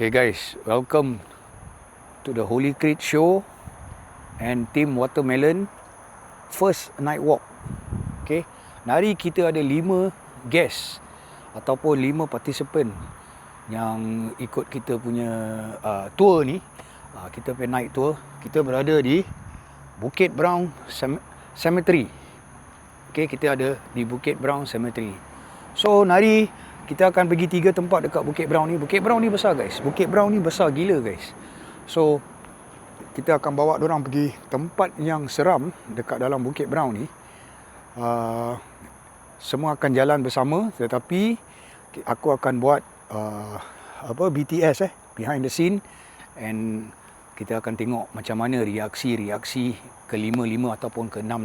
Okay guys, welcome to the Holy Creek Show and Team Watermelon first night walk. Okay, hari kita ada 5 guest ataupun 5 participant yang ikut kita punya tour ni. Kita punya night tour. Kita berada di Bukit Brown Cemetery. Okay, kita ada di Bukit Brown Cemetery. So hari kita akan pergi 3 tempat dekat Bukit Brown ni. Bukit Brown ni besar guys. Bukit Brown ni besar gila guys. So kita akan bawa dorang pergi tempat yang seram dekat dalam Bukit Brown ni. Semua akan jalan bersama, tetapi aku akan buat BTS behind the scene, and kita akan tengok macam mana reaksi ke-5 ataupun ke-6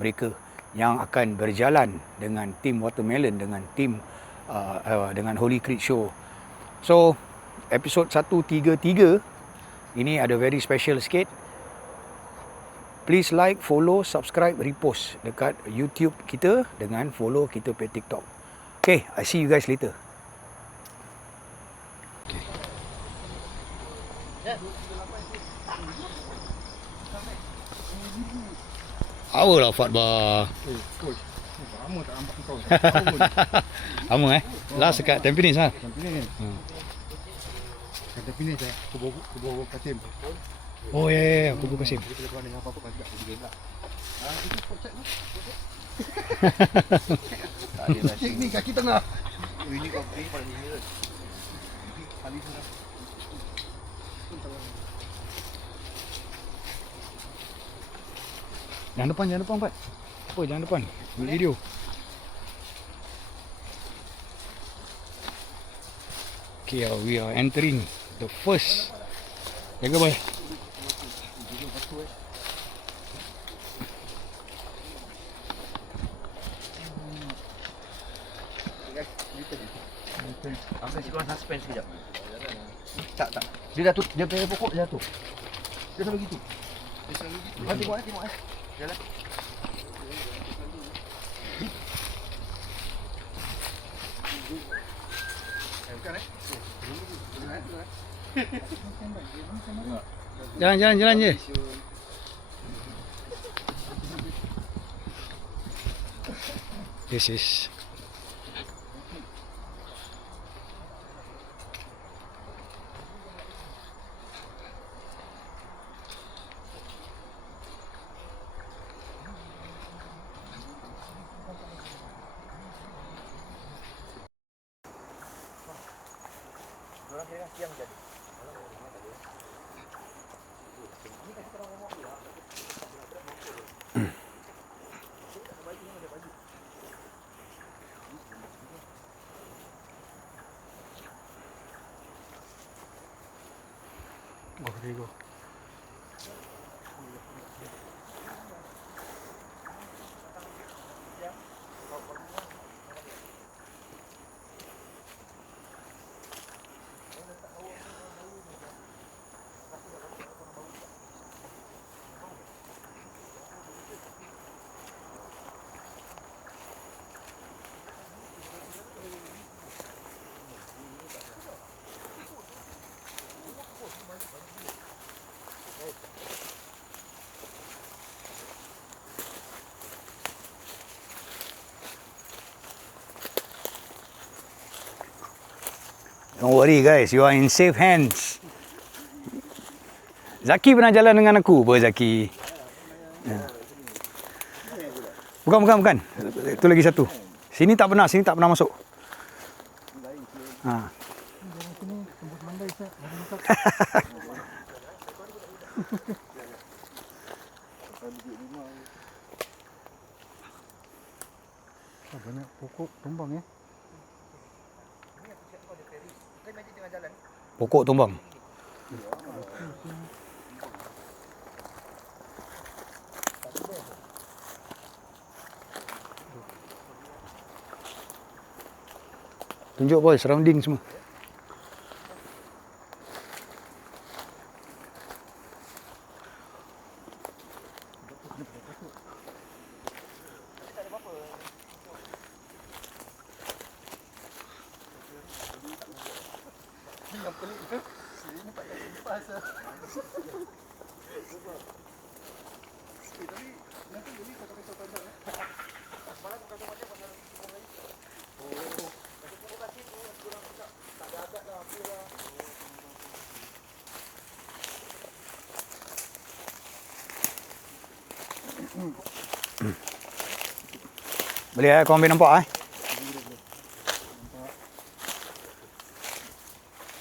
mereka yang akan berjalan dengan tim Watermelon, dengan tim dengan Holy Creek Show. So episod 133 ini ada very special sikit. Please like, follow, subscribe, repost dekat YouTube kita dengan follow kita pe TikTok. Okay, I see you guys later. Okay. Awal lah Fatbah. Lama tak nampak kau. Lama Last dekat Tampines lah. Tampines kan? Kat Tampines Kubur Kasim. Oh ya, Kubur Kasim. Kita keluar dengan apa-apa kan tak pergi pula. Kita spot check lah. Tak ada lah. Check ni kaki tengah. Ini kau beri pada ni ke? Kali sana. Jangan depan Pat. Apa jangan depan? Video. Okay, we are entering the first. Jaga boy. Ambil si korang suspense sekejap. Tak. Dia jatuh, dia punya pokok dia jatuh. Dia selalu gitu. Tengok. Jalan. Jalan je. This is go. Don't worry guys, you are in safe hands. Zaki pernah jalan dengan aku apa Zaki? Bukan. Itu lagi satu. Sini tak pernah masuk. Banyak pokok tumbang ya. Pokok tumbang. Tunjuk boy surrounding semua. Boleh kau ambil nampak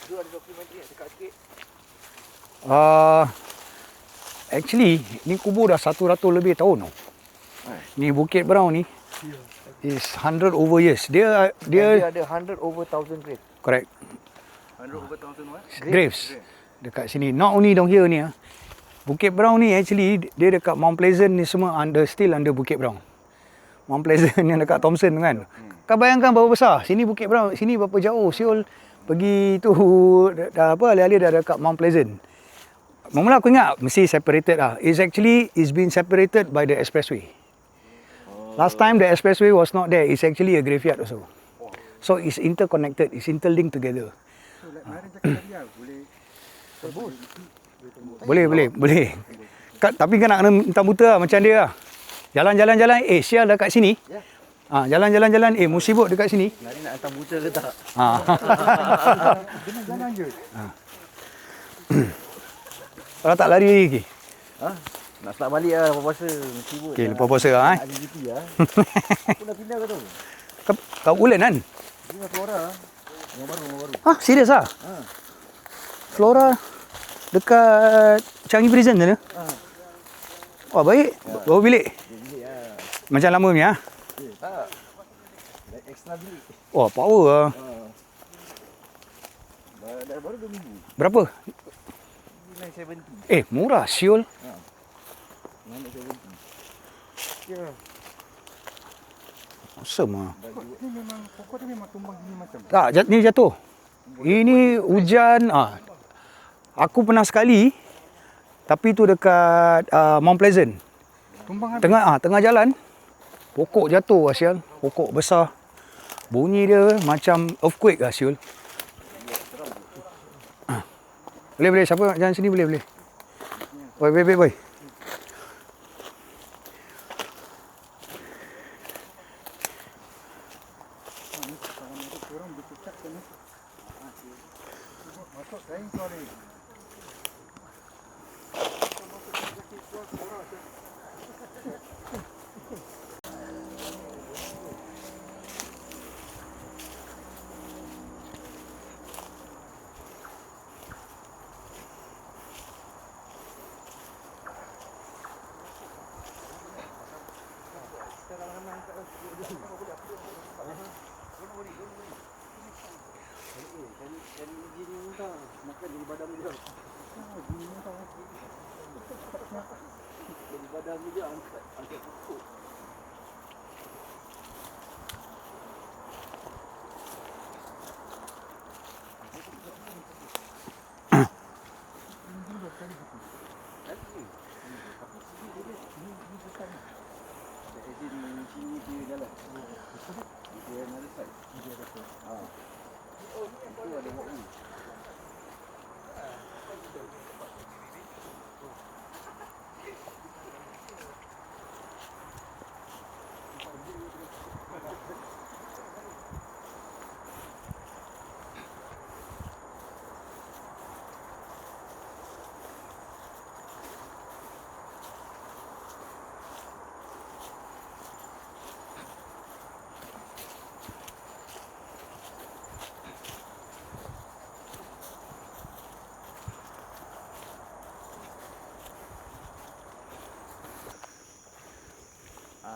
Tu ada dokumentari dekat sikit. Actually ni kubur dah 100 lebih tahun tau. Ni Bukit Brown ni is 100 over years. Dia Dia ada 100 over 1000 grave. correct 100 over 1000 what? graves dekat sini. Not only down here ni Bukit Brown ni actually dia dekat Mount Pleasant ni semua still under Bukit Brown. Mount Pleasant yang dekat Thomson tu kan. Kau bayangkan berapa besar. Sini Bukit Brown, sini berapa jauh. Siul pergi tu dah apa alih-alih dah dekat Mount Pleasant. Mula aku ingat mesti separated lah. It's been separated by the expressway. Last time the expressway was not there. It's actually a graveyard also. So it's interconnected. It's interlinked together. So like Marin cakap tadi lah, boleh tebus. Boleh. Tapi kan nak kena hitam buta lah, macam dia lah. Jalan. Sial dekat sini. Ya. Jalan. Musibut dekat sini. Lari nak hantar buta ke tak? Jalan je. Kalau tak lari lagi. Nak start balik lah lepas puasa. Sibuk. Okey, lepas puasa lah Ada GP lah. Aku dah pindah ke tu? Kau Ulen kan? Ini Flora. Yang baru. Serius lah? Flora dekat Changi Prison sana? Wah, baik. Berapa bilik? Bilik lah. Macam lama punya Tak. Extra bilik. Wah, power lah. Dah baru 2 minggu. Berapa? 970. Murah siul. 970. Ya. Awesome lah. Ni memang, pokok ni memang tumbang gini macam. Tak, ni jatuh. Ini hujan. Aku pernah sekali. Tapi tu dekat Mount Pleasant. Tumbang Tengah jalan. Pokok jatuh Asyal. Pokok besar. Bunyi dia macam earthquake Asyul. Boleh. Siapa nak jalan sini boleh. Boy. masuk kain sore.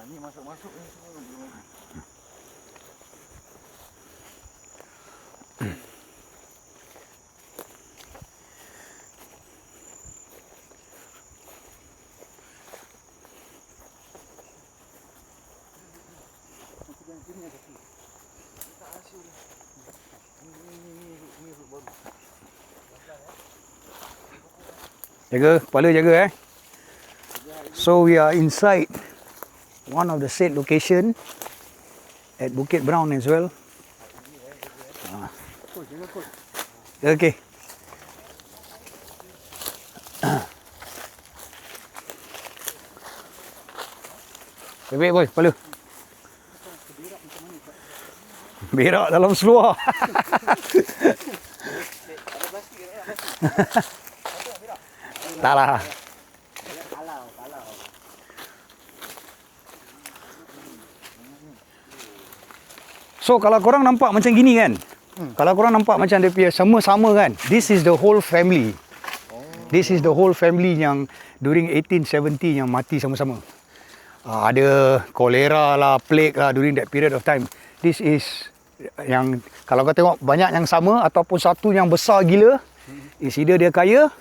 Ni masuk-masuk ni semua belum lagi. Jaga, kepala jaga So we are inside one of the said location at Bukit Brown as well. Okay. Baik boy, kepala. Berak dalam seluar. Tak lah. So kalau korang nampak macam gini kan, kalau korang nampak macam dia punya sama-sama kan, this is the whole family. This is the whole family yang during 1870 yang mati sama-sama. Ada kolera lah, plague lah during that period of time. This is yang kalau kau tengok banyak yang sama ataupun satu yang besar gila, is either dia kaya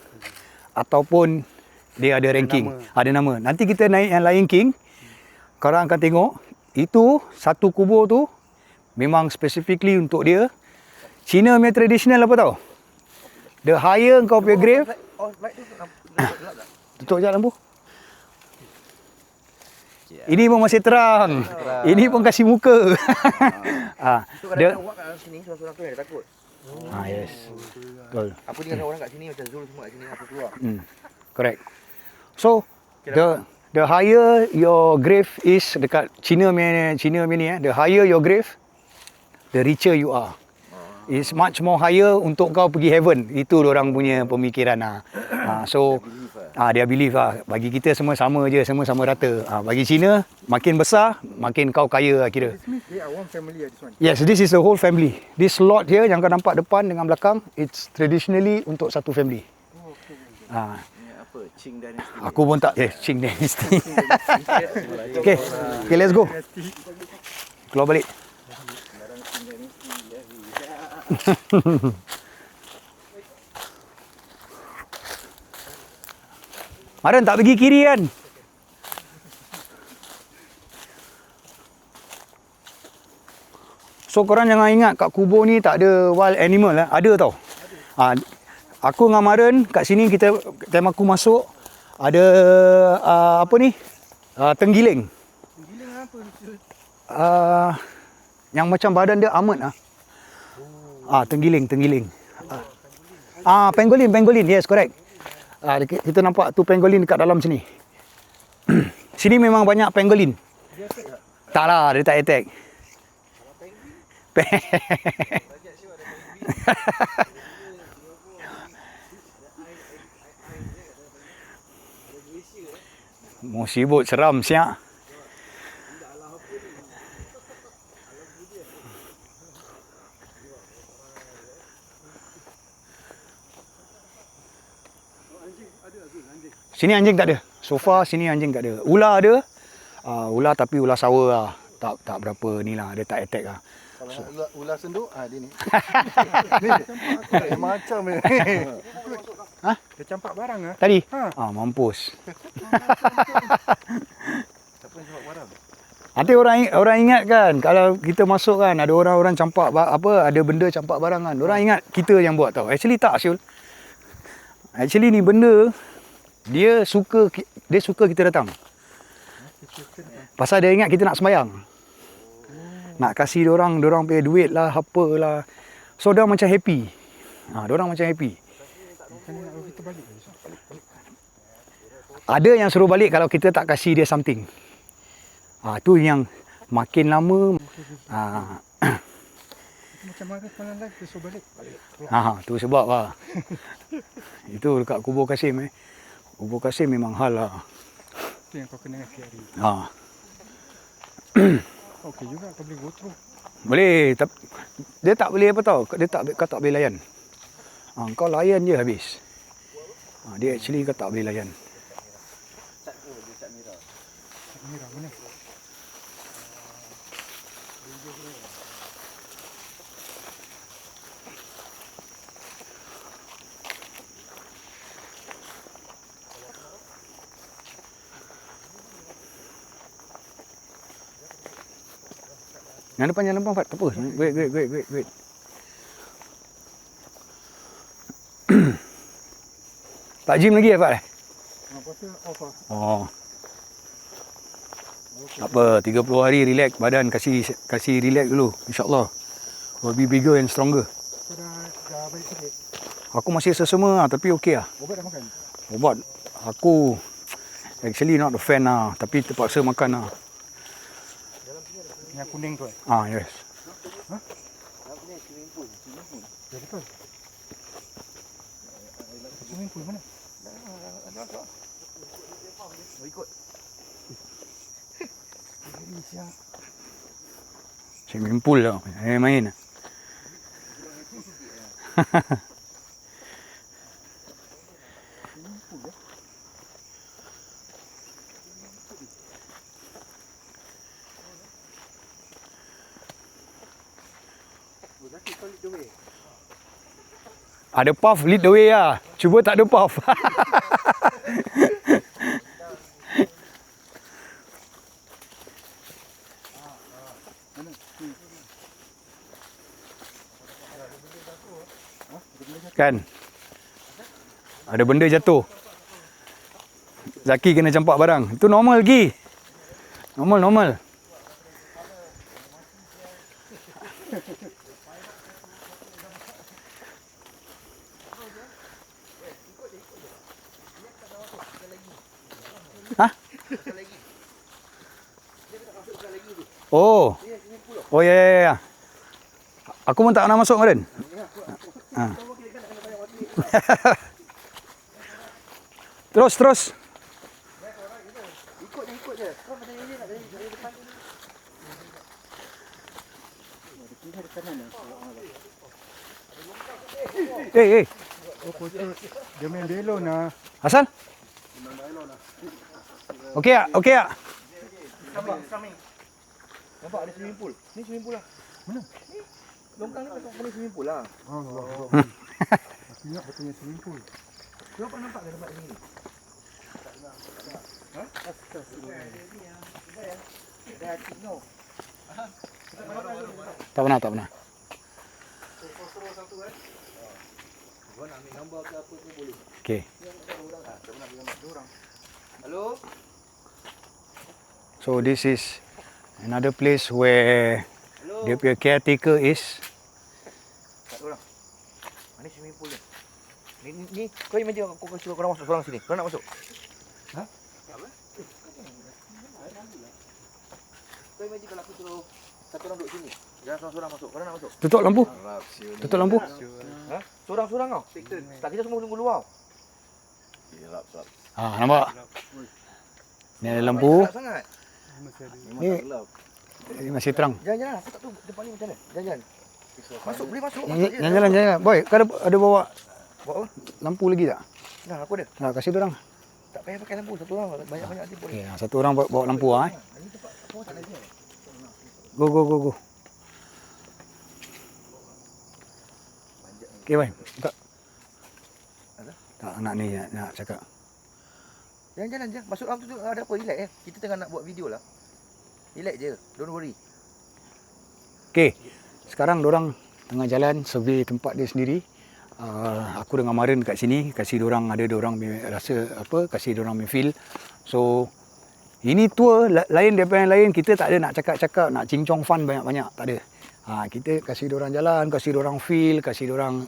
ataupun dia ada ranking, ada nama. Nanti kita naik yang Lion King, korang akan tengok itu satu kubur tu memang specifically untuk dia. Cina punya traditional apa tau? The higher kau punya grave, tutup je lampu. Ini pun masih terang. Ini pun kasih muka. Dia orang kat sini seorang-seorang tu yang takut. Yes. Betul. Apa dia kata orang kat sini macam Zul semua kat sini aku keluar. Correct. So the higher your grave is dekat Cina ni the higher your grave, the richer you are. It's much more higher untuk kau pergi heaven. Itu orang punya pemikiran so dia believe lah. Bagi kita semua sama je, semua sama rata. Bagi Cina makin besar makin kau kaya kira. This means they are one family this one. Yes, this is the whole family. This lot here yang kau nampak depan dengan belakang, it's traditionally untuk satu family. Apa? Qing Dynasty. Aku pun tak Qing Dynasty. Okay, let's go. Keluar balik. Maren tak pergi kiri kan? So korang jangan ingat kat kubur ni tak ada wild animal lah. Ada tau. Aku dengan Maren kat sini kita time aku masuk ada apa ni? Tenggiling. Tenggiling apa? Yang macam badan dia amat tenggiling. Pangolin. Yes, correct. Kita nampak tu pangolin dekat dalam sini. Sini memang banyak pangolin. Dia attack tak? Tak lah, dia tak attack. Mau sibuk seram siap. Sini anjing tak ada. So far sini anjing tak ada. Ular ada. Ular tapi ular sawa lah. Tak berapa ni lah. Dia tak attack lah. Kalau ular senduk, dia ni. Ni macam ni. Dia campak barang Tadi? Mampus. Siapa yang sebab barang? Nanti orang ingat kan kalau kita masuk kan ada orang campak ada benda campak barang kan. Orang ingat kita yang buat tau. Actually tak Syul. Actually ni benda dia suka kita datang. Pasal dia ingat kita nak sembahyang. Nak kasih dorang punya duit lah, apalah. So dorang macam happy. Dorang macam happy. Ada yang suruh balik kalau kita tak kasih dia something. Tu yang makin lama macam mana kalau live dia suruh balik. Tu sebab lah. Itu dekat kubur Kasim Kubur Kasim memang hal lah. Itu yang kau kena setiap hari. Okey juga kau boleh go through. Boleh. Dia tak boleh apa tau. Kau tak boleh layan. Kau layan je habis. Dia actually kau tak boleh layan. Cat merah mana? Jangan depan Fat. Tak apa. Wait. Tak gym lagi Fat? Puasa off Oh. Tak apa, 30 hari relax badan, kasih relax dulu. InsyaAllah will be bigger and stronger. Kau dah balik sakit? Aku masih sesama tapi okey lah. Ubat dah makan? Ubat aku actually not a fan lah, tapi terpaksa makan lah. Yang kuning tu. Ah, yes. Ya betul. Swimming pool mana? Mau ikut. Jadi siang. Swimming pool lah. Main. Ada puff lead the way lah. Cuba tak ada puff. Kan? Ada benda jatuh. Zaki kena campak barang. Itu normal lagi. Normal. Hah? Oh. Oh ya. Aku pun tak nak masuk kemarin. Ha. Terus. Ikut je. Kau macam ni nak dari depan ni. Eh. Dia main belon lah. Asal? Okey tak? Nampak ada swimming pool. Ni swimming pool lah. Mana? Ni. Longkang ni macam swimming pool lah. Allah. Aku ingat betulnya swimming pool. Kau pernah nampak ke tempat ni? Ha? Dah tino. Tak pernah. Kau nak ambil gambar ke apa pun boleh. Okey. Hello? So this is another place where Hello? dia punya caretaker is. Tak ada orang. Mana swimming pool ni? Ni kau imagine aku suruh korang masuk seorang sini. Kau nak masuk? Ha? Apa? Kau imagine kalau aku suruh satu orang duduk sini. Jangan seorang-seorang masuk. Kau nak masuk? Tutup lampu. Ha? Seorang-seorang kau? Tak, kita semua tunggu luar. Ah, nampak? Ni ada lampu. Tak sangat. Ni masih terang. Jalan-jalan. Aku tak tahu depan ni macam mana. Jalan-jalan. Masuk, boleh masuk. Jalan. Boy, kau ada bawa Buat apa? lampu lagi tak? Nah, aku ada. Nak kasih dia orang. Tak payah pakai lampu. Satu orang banyak-banyak nanti boleh. Okey, satu orang bawa lampu ah. Ini tempat semua tak ada. Go. Okey, boy. Tak. Tak nak ni nak cakap. Jalan-jalan je. Masuk dalam tu ada apa? Relax Kita tengah nak buat video lah. Relax je. Don't worry. Okey. Sekarang dorang tengah jalan survey tempat dia sendiri. Aku dengan Maren kat sini kasih dorang ada dorang rasa apa, kasih dorang feel. So ini tour lain daripada yang lain, kita tak ada nak cakap-cakap, nak cincong fun banyak-banyak, tak ada. Kita kasih dorang jalan, kasih dorang feel, kasih dorang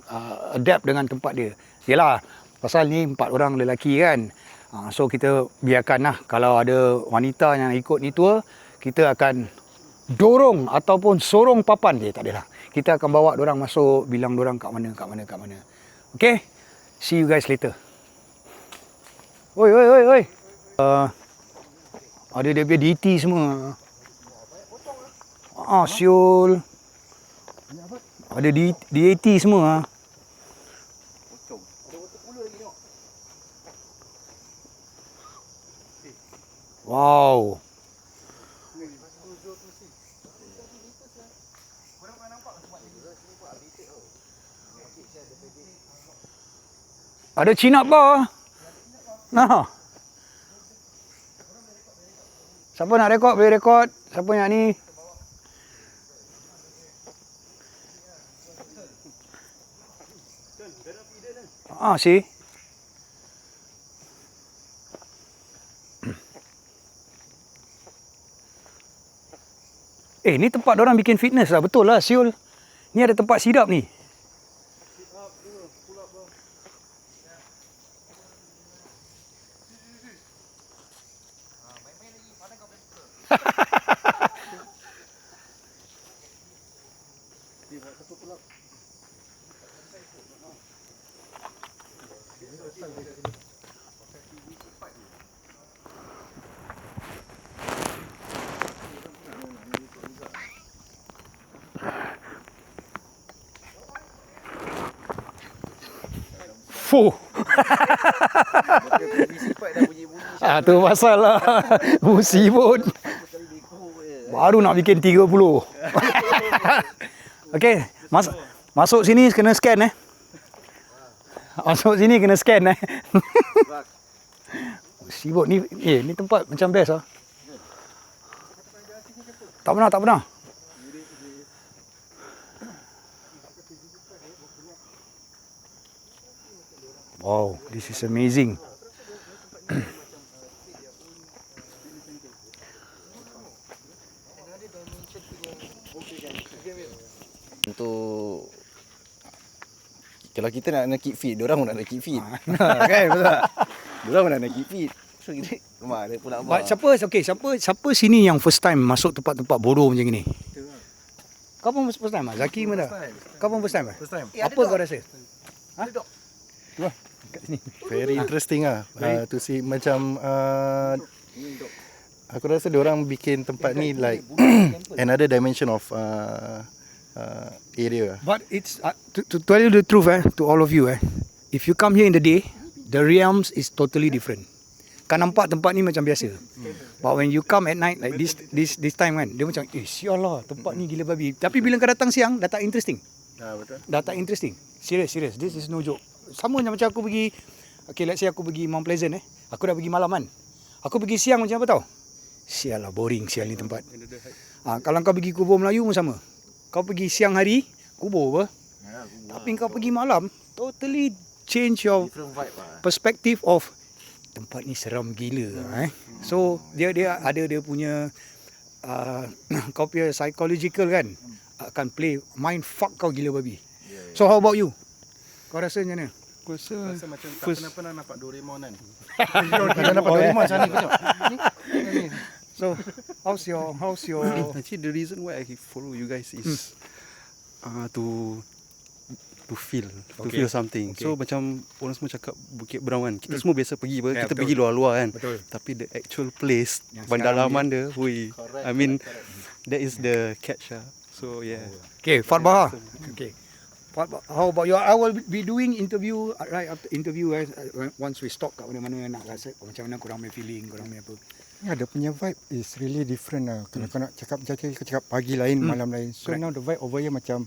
adapt dengan tempat dia. Yalah, pasal ni 4 orang lelaki kan. So kita biarkanlah kalau ada wanita yang ikut ni tour, kita akan dorong ataupun sorong papan dia, tak adalah. Kita akan bawa dorang masuk, bilang dorang kat mana. Okay? See you guys later. Oi. Ada dia punya DT semua. Siul. Ada DAT semua. Wow. Ada chin up bar. Nah. Siapa nak rekod boleh rekod. Siapa yang ni? Si. Ni tempat orang bikin fitness lah. Betul lah, Siul. Ni ada tempat sidap ni. Fuh. Tu masalah. Musibut. Baru nak bikin 30. Okey, masuk sini kena scan Masuk sini kena scan Musibut ni ni tempat macam best Tak pernah. Wow, this is amazing. Untuk kalau kita nak keep fit, diorang pun nak keep fit. Kan betul tak? Diorang pun nak keep fit. So kita mak dia pula But siapa sini yang first time masuk tempat-tempat bodoh macam ni? Kau pun first time ah? Zaki mana? Kau pun first time ah? First time. Apa kau rasa? Very interesting to see macam aku rasa diorang bikin tempat ni like another dimension of area. But it's to tell you the truth to all of you if you come here in the day, the realms is totally different. Kan nampak tempat ni macam biasa. But when you come at night like this time kan, dia macam sial lah tempat ni gila babi. Tapi bila kau datang siang dah tak interesting. Betul. Dah tak interesting. Serious. This is no joke. Sama macam aku pergi, okay let's say aku pergi Mount Pleasant aku dah pergi malam kan. Aku pergi siang macam apa tau? Sial lah, boring sial ni tempat. Kalau kau pergi kubur Melayu pun sama. Kau pergi siang hari, kubur apa? Tapi kau pergi malam, totally change your perspective of tempat ni seram gila. So dia ada dia punya kau punya psychological kan, akan play mind fuck kau gila babi. So how about you? Kau rasa macam mana? Aku rasa macam tak pernah nampak Doraemon kan. Dah nampak Doraemon macam ni kau tengok. So how's your Actually the reason why I follow you guys is to feel something. Okay. So macam orang semua cakap Bukit Brown kan. Kita semua biasa pergi kita pergi luar-luar kan. Betul. Tapi the actual place, Yang pendalaman dia, I mean that is the catch So yeah. Okay, Fat Bahar. Okay. How about you? I will be doing interview right after interview once we stop kat mana-mana nak rasa macam mana korang punya feeling, korang punya apa. Dia punya vibe is really different Kalau kau nak cakap kau cakap pagi lain, malam lain. So Correct. now the vibe over here macam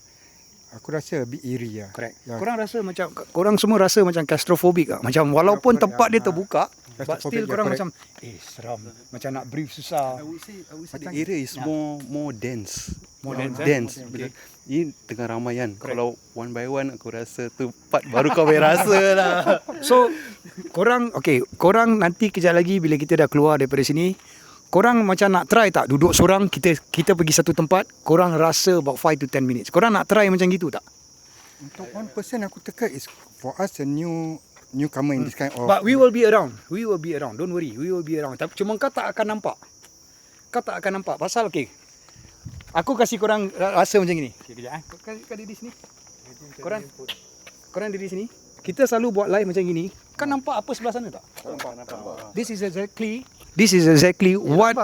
aku rasa a bit eerie Correct. Yeah. Korang rasa macam korang semua rasa macam claustrophobic Macam walaupun tempat dia terbuka, but still korang macam seram. Macam nak breathe susah. I would say the area is more dense. More dense. Okay. Ini tengah ramai kan. Kalau one by one aku rasa tu part baru kau boleh rasa lah. So korang nanti kejap lagi bila kita dah keluar daripada sini, korang macam nak try tak duduk seorang, kita pergi satu tempat, korang rasa about 5 to 10 minutes. Korang nak try macam gitu tak? Untuk one person aku teka is for us a newcomer in this kind of. But we will be around. Don't worry. We will be around. Tapi cuma kau tak akan nampak. Pasal aku kasih korang rasa macam ni. Kejap Kau diri sini. Korang diri sini. Kita selalu buat live macam gini. Kau nampak apa sebelah sana tak? Nampak. This is exactly what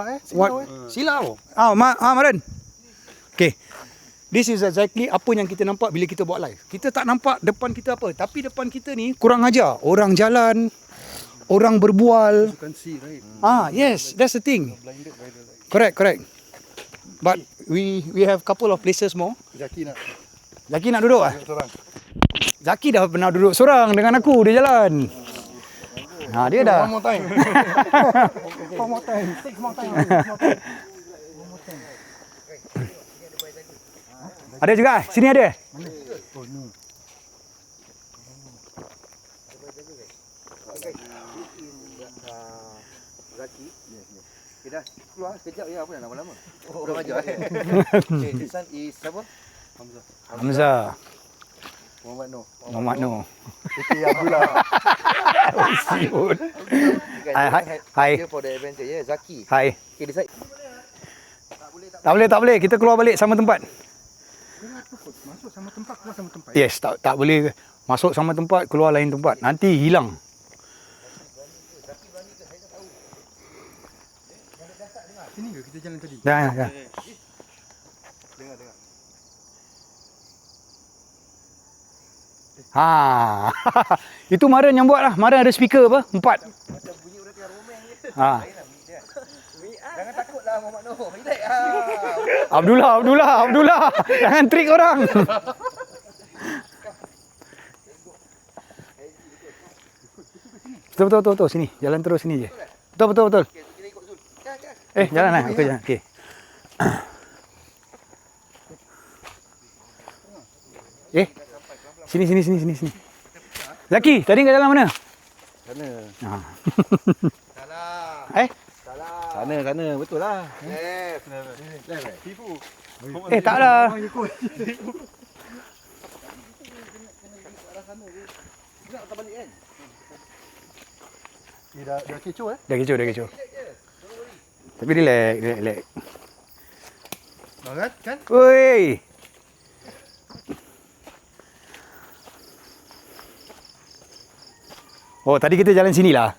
silau. Maran. Okay. This is exactly apa yang kita nampak bila kita buat live. Kita tak nampak depan kita apa, tapi depan kita ni kurang ajar. Orang jalan, orang berbual. You can see, right? Yes, that's the thing. Correct. But we have couple of places more. Zaki nak duduk Zaki dah pernah duduk seorang dengan aku, dia jalan. Dia dah. One more time. One more time. 6 more time. Ada juga, sini ada. Zaki. Okay, dah keluar sekejap je, apa nak lama-lama. Dah ajar Okay, this one is siapa? Hamzah. Muhammad Noh. Itu Abdullah. Siut. Hi. Hi. Here for the adventure, Zaki. Hai. Okay, this side. Tak boleh. Kita keluar balik sama tempat. Masuk sama tempat, keluar sama tempat. Yes, tak boleh masuk sama tempat, keluar lain tempat. Nanti hilang. Sini ke kita jalan tadi? Dah, dah. Dengar. Ha. Itu Maren yang buat lah. Maren ada speaker apa? 4. Macam bunyi orang tengah romeng je. Ha. Jangan takutlah Muhammad Noh. Relax Abdullah. Jangan trik orang. Betul. Sini. Jalan terus sini je. Betul. Jalan lah. Okey, jalan. Okey. Sini. Laki, tadi kat jalan mana? Sana. Ha. Salah. Sana. Betul lah. Left. Tipu. Taklah. Dah kecoh Dah kecoh. Tapi relax. Banget kan? Oi. Oh, tadi kita jalan sini lah.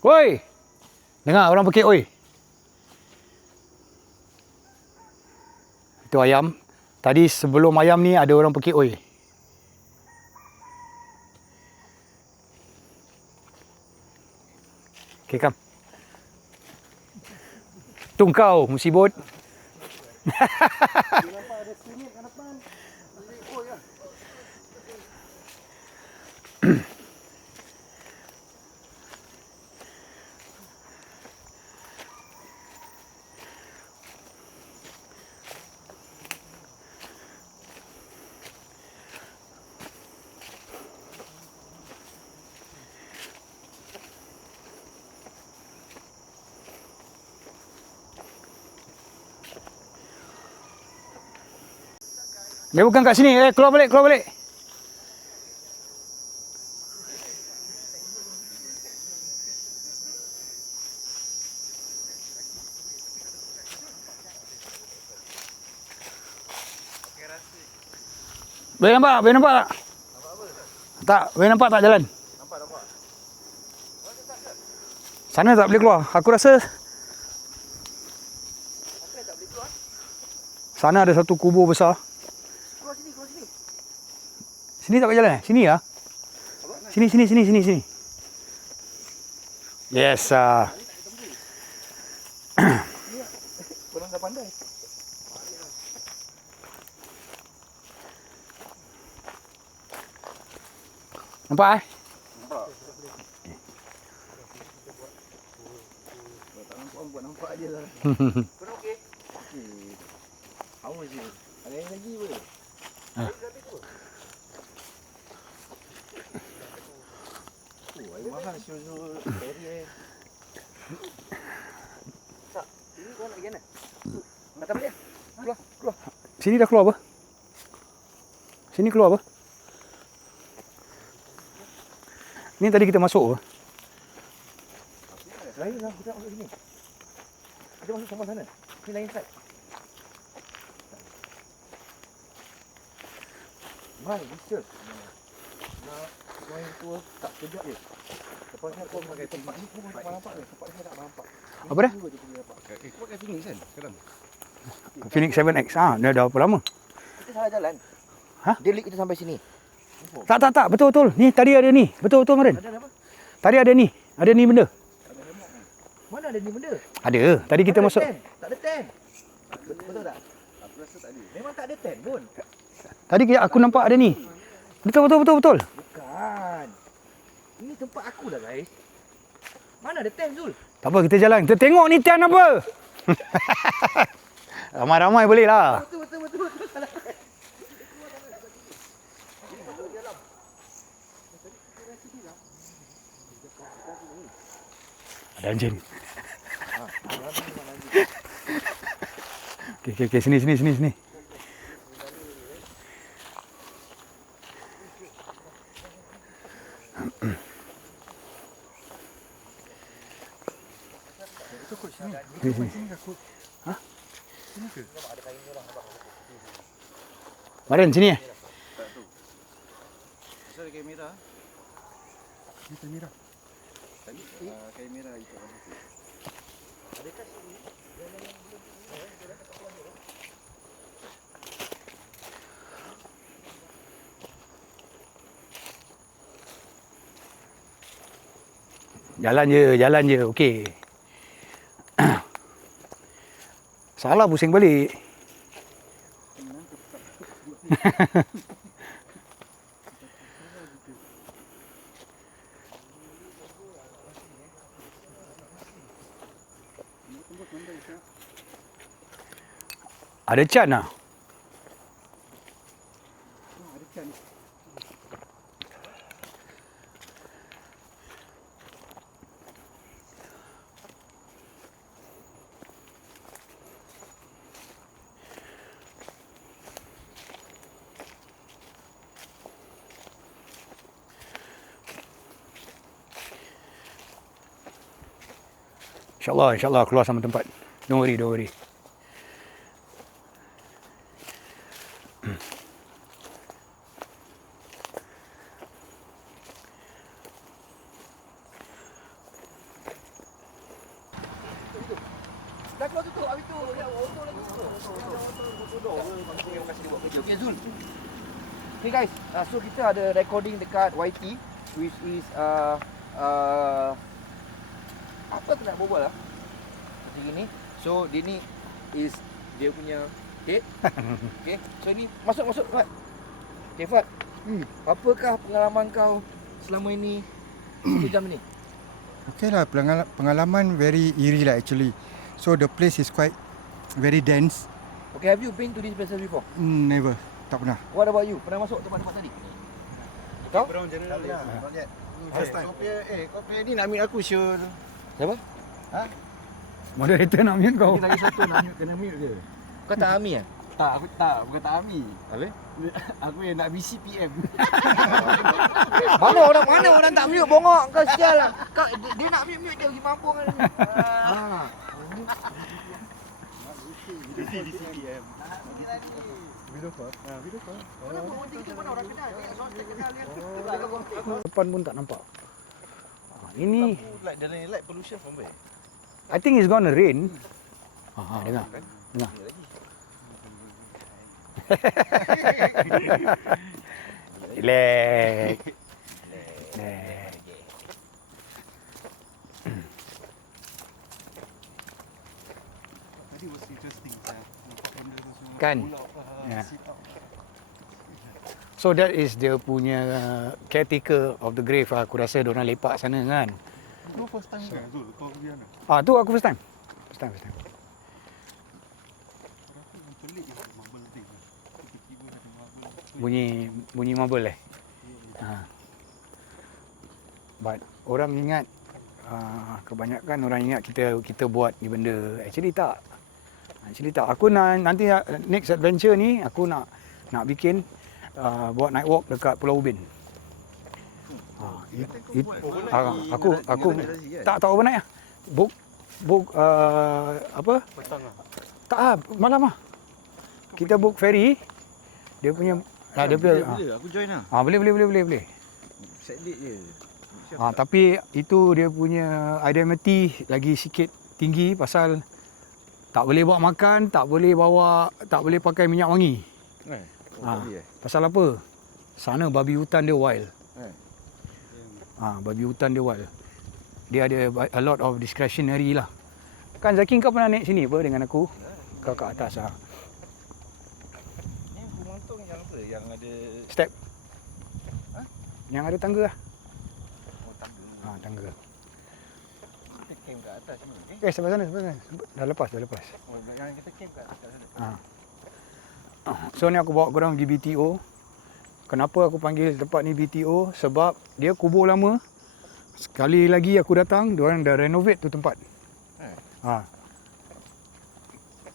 Oi. Dengar orang pekik oi. Itu ayam. Tadi sebelum ayam ni ada orang pekik oi. Okay, come. Tungkau musibut. Dia bukan kat sini. Keluar balik. Boleh nampak tak? Tak, boleh nampak tak jalan? Nampak. Sana tak boleh keluar. Aku rasa sana ada satu kubur besar. Keluar sini. Sini tak boleh jalan? Sini lah. Sini. Yes. Korang dah pandai. Nampak Tak nampak buat nampak je lah. Korang okey? Okey. Haus je. Ada yang lagi boleh? Air mahal Syul area. Tak, ini kau nak pergi mana? Datang balik. Keluar. Sini dah keluar apa? Sini keluar apa? Ni tadi kita masuk apa? Lain lah, kita masuk sini. Kita masuk sama sana. Ni lain side. Mai, bisa. Nak main tu tak kejap je. Lepas ni kau pakai tempat ni pun tak nampak ni. Tempat ni tak nampak. Apa dah? Kau pakai Phoenix kan sekarang? Phoenix 7X. Dah berapa lama? Kita salah jalan. Ha? Dia lead kita sampai sini. Tak. Betul. Ni tadi ada ni. Betul Maren. Ada apa? Tadi ada ni. Ada ni benda. Mana ada ni benda? Ada. Tadi kita Ada masuk. tent. Tak ada tent. Betul tak? Aku rasa tak ada. Memang tak ada tent pun. Tadi aku nampak ada ni. Betul. Bukan. Ini tempat aku dah guys. Mana ada tent Zul? Tak apa, kita jalan. Kita tengok ni tent apa. Ramai-ramai boleh lah. Betul. Ada anjing. Okay, sini. Itu kot sini. Sini. Sini ke kot? Hah? Sini ke? Maren, sini eh? So ada kamera. Ini kamera. Kamera itu apa tu? Jalan je. Okey. Salah pusing balik. Ada cat lah. InsyaAllah keluar sama tempat. Don't worry. Dah keluar tutup habis tu. Ya, auto dah tutup. Okay, Zul. Okay guys, so kita ada recording dekat YT which is apa tu nak berbual lah macam gini. So dia ni is dia punya head. Okay, so ni masuk Fat. Okay Fat, apakah pengalaman kau selama ini sejam ni? Okay lah, pengalaman very eerie lah actually. So the place is quite very dense. Okay, have you been to this place before? Never, tak pernah. What about you? Pernah masuk tempat-tempat tadi? Kau? First time. Kau punya ni nak ambil aku Syul. Siapa? Moderator nak mute kau. Lagi satu nak mute, kena mute je. Kau tak Ami ah? Tak, aku tak. Bukan tak Ami. Habis? Aku yang nak BCPM. Mana orang tak mute bongok kau sial lah. Kau dia nak mute dia pergi mampung kan. BCPM. Video call. Video call. Depan pun tak nampak. Ini Like dalam light pollution from where? I think it's gonna rain. Dengar. Relax. Tadi was interesting. Nampak benda tu semua. Kan? Ya. So that is dia punya caretaker of the grave lah. Aku rasa diorang lepak sana kan. No first time kan Zul, kau pergi mana? Tu aku first time. First time. Rasa yang pelik is marble thing. Tiba-tiba ada marble. Bunyi marble But orang ingat kebanyakan orang ingat kita buat ni benda. Actually tak. Aku nak nanti next adventure ni aku nak bikin buat night walk dekat Pulau Ubin. Aku tak overnight lah. Book apa? Petang lah. Tak malam lah. Kita book ferry. Dia punya dia punya Aku join lah. boleh. Set date je. Tapi itu dia punya indemnity lagi sikit tinggi pasal tak boleh bawa makan, tak boleh pakai minyak wangi. Pasal apa? Sana babi hutan dia wild. Babi hutan dia wild. Dia ada a lot of discretionary lah. Kan Zaki kau pernah naik sini apa dengan aku? Kau kat atas lah. Ni Kumantung yang apa? Yang ada Step. Yang ada tangga lah. oh tangga. Tangga. Kita camp kat atas ni. Sebelah sana. Dah lepas. Oh, yang kita camp kat sana. So ni aku bawa korang pergi BTO. Kenapa aku panggil tempat ni BTO? Sebab dia kubur lama. Sekali lagi aku datang, diorang dah renovate tu tempat.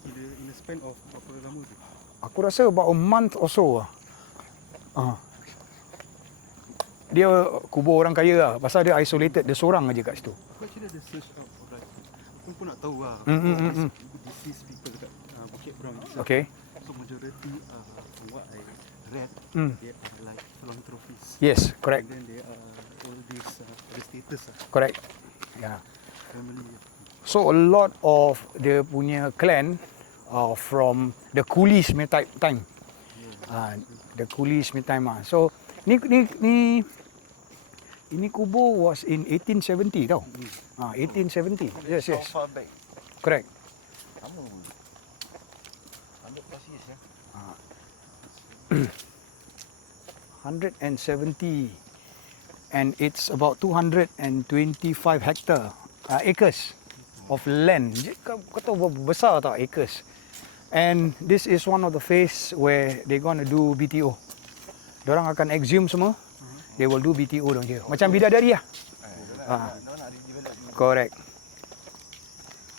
In the span of berapa lama tu? Aku rasa about a month or so lah. Dia kubur orang kaya lah. Pasal dia isolated. Dia seorang aja kat situ. Aku actually ada search out alright. Aku pun nak tahu lah. Deceased people dekat Bukit Brown. Okay. So majority from what I read, they are like philanthropists. Yes, correct. And then they are all these the status Correct. Yeah. family. So a lot of dia punya clan are from the coolies punya time. The coolies punya time lah. So ini kubur was in 1870 tau. 1870. Yes, yes. So far back. Correct. Lama. 100 plus years ya. 170 and it's about 225 acres of land. Kau tahu berapa besar tak acres? And this is one of the phase where they gonna do BTO. Diorang akan exhume semua. They will do BTO down here. Macam bidadari lah. Correct.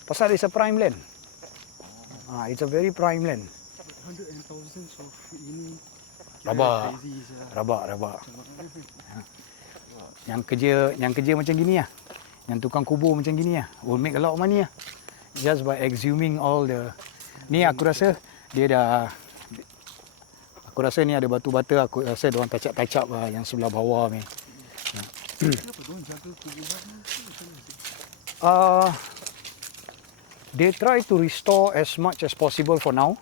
Pasal it's a prime land. It's a very prime land. Hundreds and thousands of ini. Rabak. Crazy sia. Rabak. Yang kerja macam gini lah. Yang tukang kubur macam gini lah. Will make a lot of money lah. Just by exhuming all the... Ni aku rasa dia dah... Aku rasa ni ada batu bata. Aku rasa diorang touch up lah yang sebelah bawah ni. Kenapa diorang jaga kuburan ni? They try to restore as much as possible for now.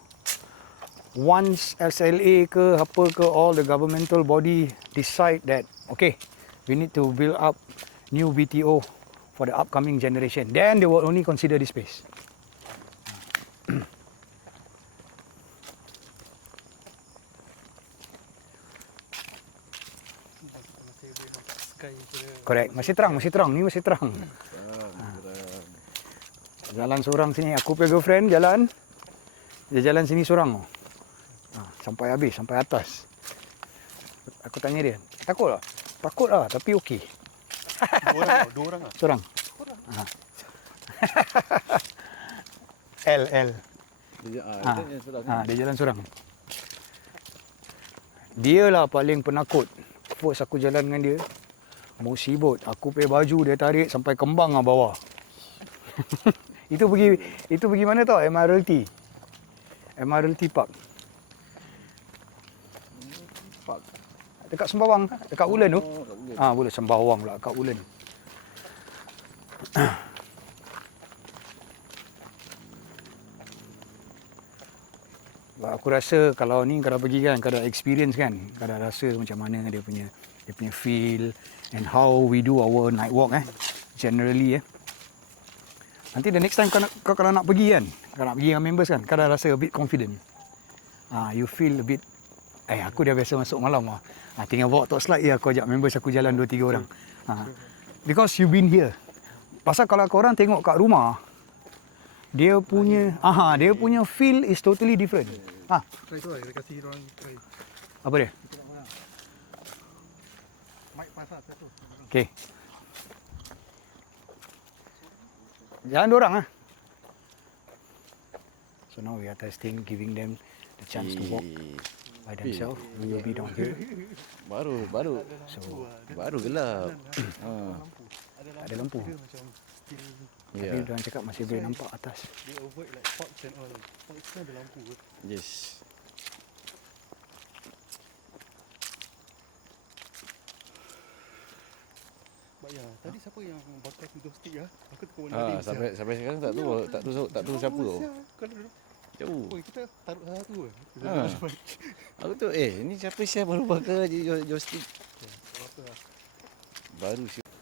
Once SLA ke apa ke, all the governmental body decide that okay, we need to build up new BTO for the upcoming generation, then they will only consider this space. Correct, masih terang, ni masih terang. Jalan seorang sini, aku punya girlfriend jalan. Dia jalan sini seorang. Sampai habis, sampai atas. Aku tanya dia, takut tak? Takut lah, tapi okey. Dua orang lah. Seorang. L. Dia jalan seorang. Dia lah paling penakut. First aku jalan dengan dia, musibut. Aku pakai baju, dia tarik sampai kembang lah bawah. Itu pergi mana tau? Admiralty Park. Dekat Sembawang, dekat Woodland tu. Boleh Sembawang pula, dekat Woodland. Aku rasa kalau ni kau dah pergi kan, kau dah experience kan, kau dah rasa macam mana dia punya feel and how we do our night walk generally Nanti the next time kau kalau nak pergi kan, kau nak pergi dengan members kan, kau dah rasa a bit confident. You feel a bit, aku dah biasa masuk malam lah. Tinggal bawa talk slide aku ajak members aku jalan 2-3 orang. Because you been here. Pasal kalau korang tengok kat rumah, dia punya feel is totally different. Try tu lah, kita kasih orang try. Apa dia? Mic pasang satu. Okay. Jangan dorang lah. So now we are testing, giving them the chance to walk by themselves. We will be down here. Baru gelap. Ada lampu. Tapi diorang cakap masih boleh nampak atas. They avoid like pots and all. Pots kan ada lampu ke? Yes. But ya, tadi siapa yang bakar tu joystick Aku tengok warna Sampai sekarang tak tahu siapa tu. Kalau Jauh. oh, kita taruh satu ke? Aku tu ni siapa baru bakar joystick. Baru siapa.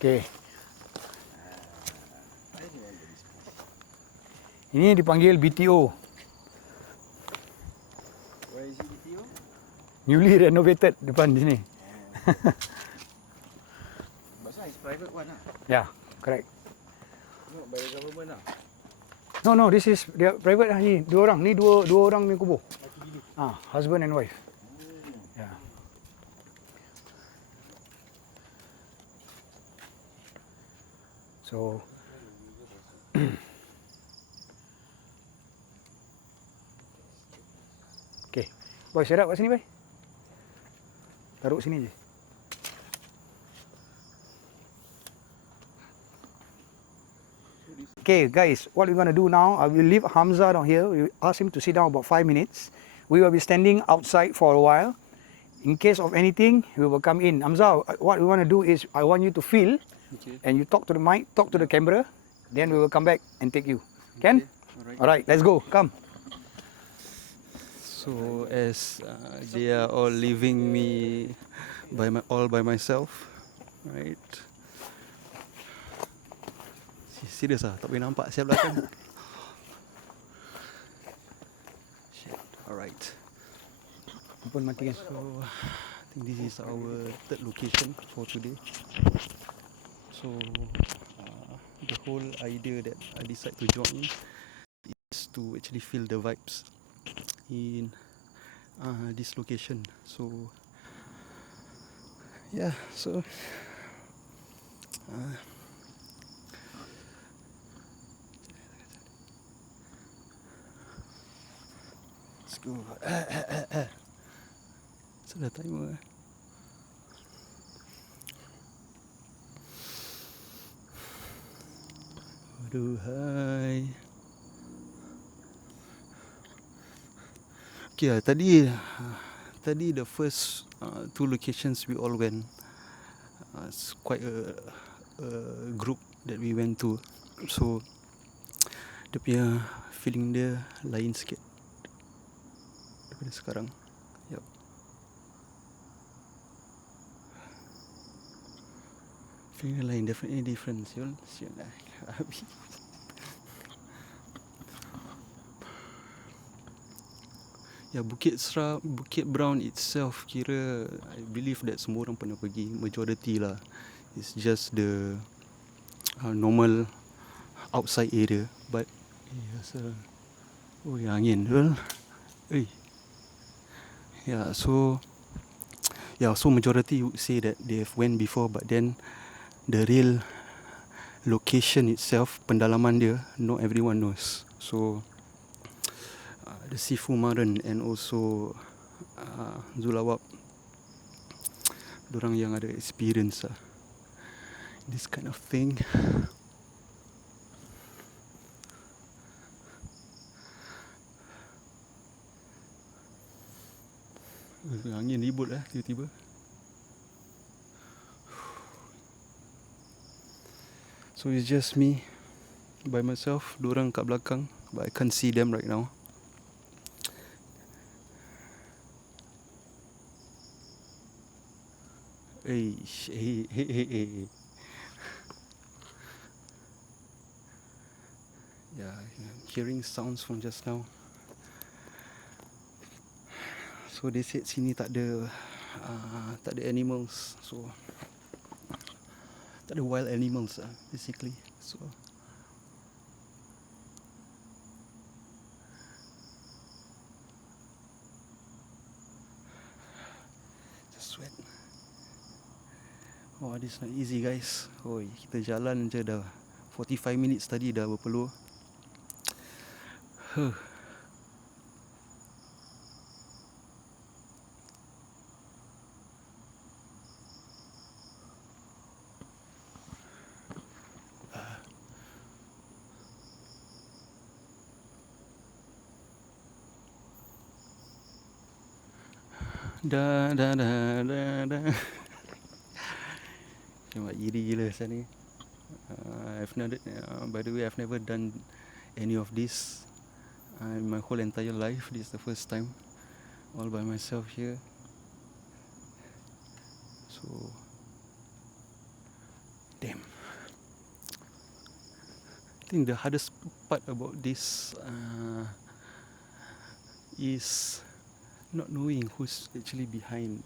Okay. Ini dipanggil BTO. Where is BTO? Newly renovated depan sini. Pasal it's private one lah. Yeah, correct. No, by the government lah. No, this is dia private lah ni. Dua orang ni, dua orang ni kubur. Husband and wife. Yeah. So okay. Boy, set up kat sini, boy. Taruh sini je. Okay, guys, what we're going to do now, I will leave Hamza down here. We will ask him to sit down about 5 minutes. We will be standing outside for a while. In case of anything, we will come in. Hamza, what we want to do is, I want you to feel, Okay. and you talk to the mic, talk to the camera, then we will come back and take you. Can? Alright. Alright, let's go. Come. So as they are all leaving me all by myself, right? Serius tak boleh nampak siap belakang. Shit. Alright. Pun mati kan? So I think this is our third location for today. So the whole idea that I decide to join is to actually feel the vibes in this location. So yeah, so let's go. Sudah timer. Aduhai. Okay, tadi the first two locations we all went. It's quite a group that we went to. So dia punya feeling dia lain sikit daripada sekarang. Yup. Feeling dia lain, definitely different. Siul lah. Ya, Bukit Brown itself, kira I believe that semua orang pernah pergi, majority lah. It's just the normal outside area, but oh, angin betul. So majority would say that they've went before, but then the real location itself, pendalaman dia, not everyone knows. So the Sifu Maren and also Zulawab, dorang yang ada experience this kind of thing. Angin ribut tiba-tiba. So it's just me by myself, dorang kat belakang, but I can't see them right now. Hey. Yeah, I'm hearing sounds from just now. So they said sini tak ada animals, so tak ada wild animals basically. So just sweat. Oh, this not easy, guys. Oi, kita jalan je dah 45 minutes tadi dah berpeluh. Dah. Nampak iri gila sana ni. By the way, I've never done any of this in my whole entire life. This is the first time, all by myself here. So, damn. I think the hardest part about this is not knowing who's actually behind,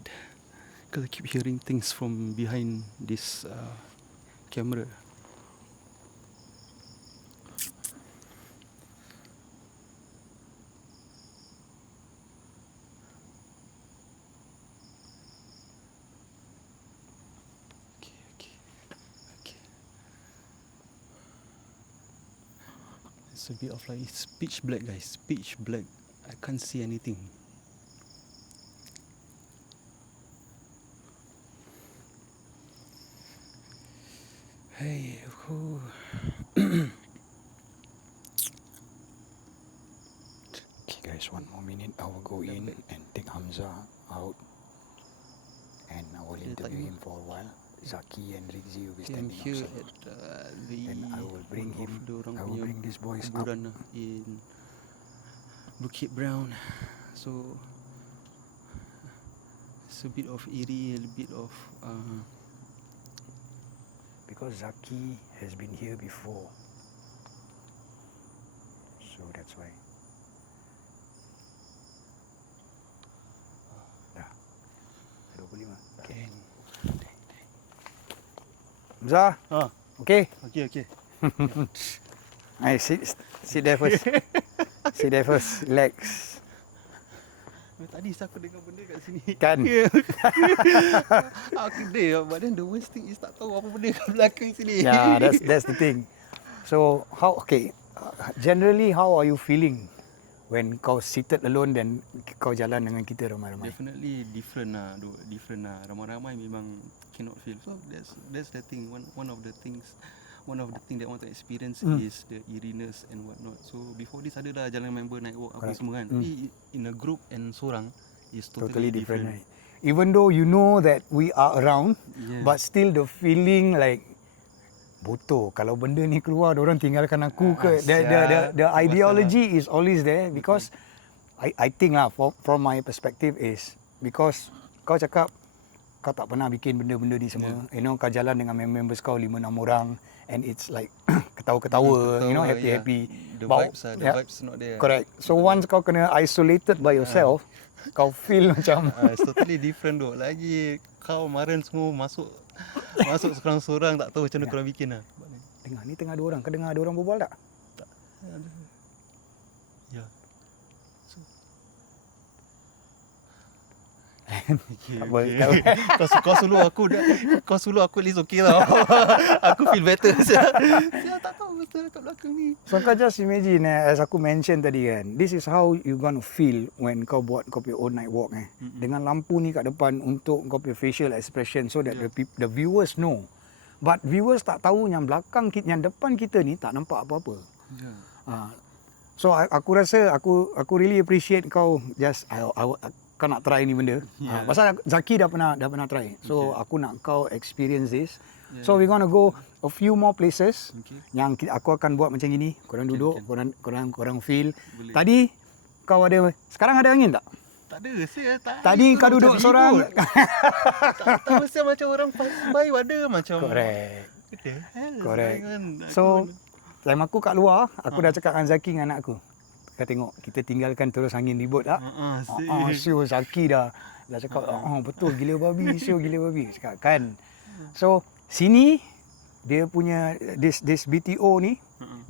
because I keep hearing things from behind this camera. Okay. It's a bit of like, it's pitch black guys, pitch black. I can't see anything. Hey, whew. Okay guys, one more minute. I will go in and take Hamza out, and I will interview him for a while. Zaki and Rizzi will be Okay, I'm standing here outside. at the Then I will bring one of him. dorang I will punya bring these boys up. kuburan lah in Bukit Brown. So it's a bit of eerie, a bit of Because Zaki has been here before, so that's why. Dah 25. can. Hamza, Ah, okay? okey. Hey, sit there first. Sit there first. Relax. Tadi aku dengar benda kat sini. Kan? Aku dia, but then the worst thing is tak tahu apa benda kat belakang sini. Yeah, that's the thing. So generally how are you feeling when kau seated alone dan kau jalan dengan kita ramai-ramai? Definitely different lah, different lah. Ramai-ramai memang cannot feel. So that's the thing. One of the thing that I want to experience is the eeriness and whatnot. So before this ada dah jalan member night walk apa Correct. semua kan. Tapi in a group and seorang is Totally different, right? Even though you know that we are around, Yeah. but still the feeling like bodoh kalau benda ni keluar orang tinggalkan aku ke. The ideology is always there because I think lah from my perspective is because kau cakap kau tak pernah bikin benda-benda ni semua. You know, kau jalan dengan members kau 5-6 orang and it's like ketawa-ketawa, you know, happy-happy. The But- vibes yeah, vibes not there. Correct. So once kau kena isolated by yourself, kau feel macam It's totally different dok. Lagi kau kemarin semua masuk seorang-seorang tak tahu macam mana korang bikin lah. dengar ni tengah ada orang. Kau dengar ada orang berbual tak? Ya. Tak apa. Kau suluh aku at least okay tau. Aku feel better. Saya tak tahu betul kat belakang ni. So kau just imagine as aku mention tadi kan, this is how you gonna feel when kau buat kau punya own night walk dengan lampu ni kat depan untuk kau punya facial expression so that the viewers know. But viewers tak tahu yang belakang kita, yang depan kita ni tak nampak apa-apa. So aku rasa aku really appreciate kau just kau nak try ni benda. Pasal Zaki dah pernah try. So aku nak kau experience this. So we gonna go a few more places yang aku akan buat macam gini. Korang duduk, korang feel. Boleh. Tadi kau ada, sekarang ada angin tak? Tak ada, saya tak. Tadi kau duduk seorang. Tak mesti macam orang pass by ada macam. Correct. What the hell? Correct. Kan, So time aku kat luar, aku dah cakap dengan Zaki dengan anak aku. Kau tengok, kita tinggalkan terus angin ribut tak? Sure Zaki dah cakap, betul gila babi, sure gila babi. Cakap kan. So, sini dia punya this BTO ni,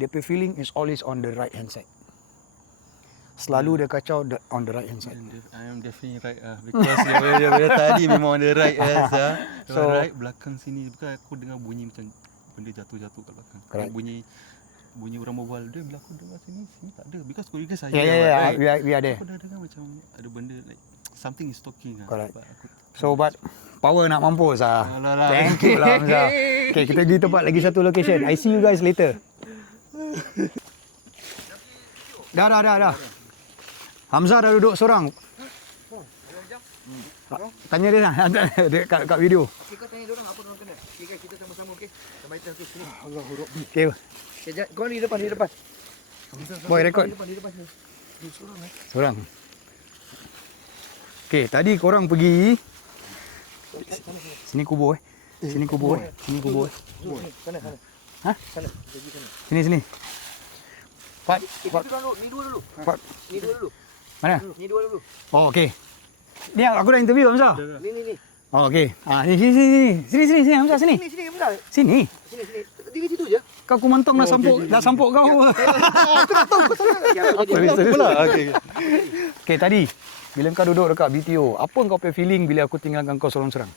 dia punya feeling is always on the right hand side. Selalu dia kacau on the right hand side. I am definitely right because dia tadi memang on the right So- so right belakang sini because aku dengar bunyi macam benda jatuh-jatuh kat belakang. Correct. Bunyi orang berbual dia bila aku dengar sini tak ada because keluarga saya Yeah, we are there. aku dah dengar macam ada benda like something is talking Correct. But aku So but power nak mampus lah. Alah. Thank you lah Hamzah. Okay, kita pergi tempat lagi satu location. I see you guys later. Dah. Hamzah dah duduk seorang. Tanya dia lah kat video. Okay, kau tanya diorang apa diorang kena. Okay guys, kita sama-sama okay. Sama kita tu sini. Okay. Okay, kau di depan. Boy record. Di depan sini. Seorang. Okay, tadi korang pergi sini kubur Sini kubur Sana. Ha? Sana. Pergi sana. Sini. Pat. Ni dua dulu. Pat. Ni dua dulu. Mana? Ni dua dulu. Oh, okey. Ni aku dah interview Hamzah. Ni. Oh, okey. Sini Hamzah sini. Sini Hamzah. Sini. Sini. Diri situ je. Kau kumantong dah sampuk kau. Okey, tadi bila kau duduk dekat BTO, apa kau punya feeling bila aku tinggalkan kau seorang-seorang?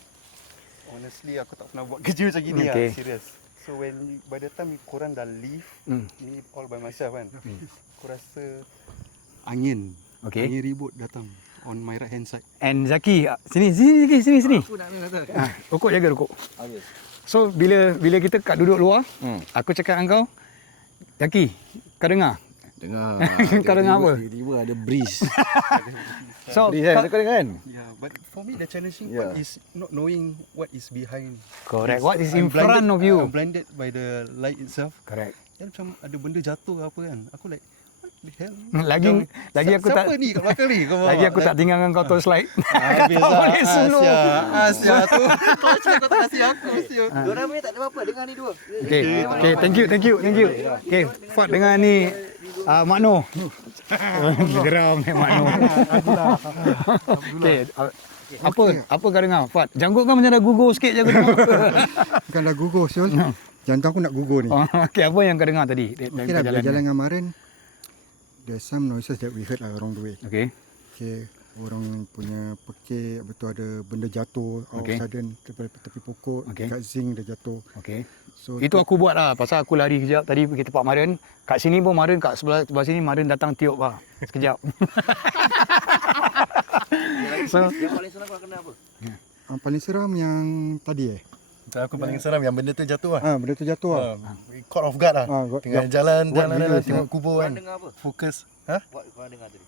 honestly aku tak pernah buat kerja macam gini Okay. serius. So by the time korang dah leave, ni all by myself kan. Aku rasa angin. Okay. Angin ribut datang on my right hand side. And Zaki, sini. Aku nak ni kata. Rokok jaga rokok. Habis. So bila kita kat duduk luar, aku cakap dengan kau, Zaki, kau dengar? Dengar. Kau dengar apa? Tiba-tiba ada breeze. So, Breeze kan? Kau dengar kan? Yeah, but for me the challenging Yeah. part is not knowing what is behind. correct. What is in I'm blinded- front of you? I'm blinded by the light itself. Correct. Dia macam ada benda jatuh ke apa kan. Aku like, what the hell? Lagi aku tak Siapa ni kat belakang ni? Kau faham lagi tak? aku tak tinggalkan kau terus slide. Habis Kau lah. boleh slow. Asia tu. Kau cakap kau tak kasih aku. Sial. Diorang punya tak ada apa-apa. Dengar ni dua. Okay, thank you. Okay, Fat dengan ni Mak Noh. Geram ni Mak Noh. Okay, apa kau dengar? Fat, janggut kau macam dah gugur sikit je aku tengok. Bukan dah gugur Syul. Jantung aku nak gugur ni. Okay, apa yang kau dengar tadi? Okay lah, bila jalan dengan Maren, there's some noises that we heard lah along the way. Okay. Okay, orang punya pekik, betul ada benda jatuh, all of a sudden tepi pokok, dekat zinc dah jatuh. Okay. So Itu aku buat lah, pasal aku lari kejap tadi pergi tempat Maren. Kat sini pun Maren, kat sebelah sini Maren datang tiup lah. Sekejap. So, Yang paling senang kau kena apa? paling seram yang tadi Aku paling seram yang benda tu jatuh lah. benda tu jatuh lah. Caught off guard lah. Tengah jalan tengok kubur Korang kan. dengar apa? Fokus. Ha? What korang dengar tadi?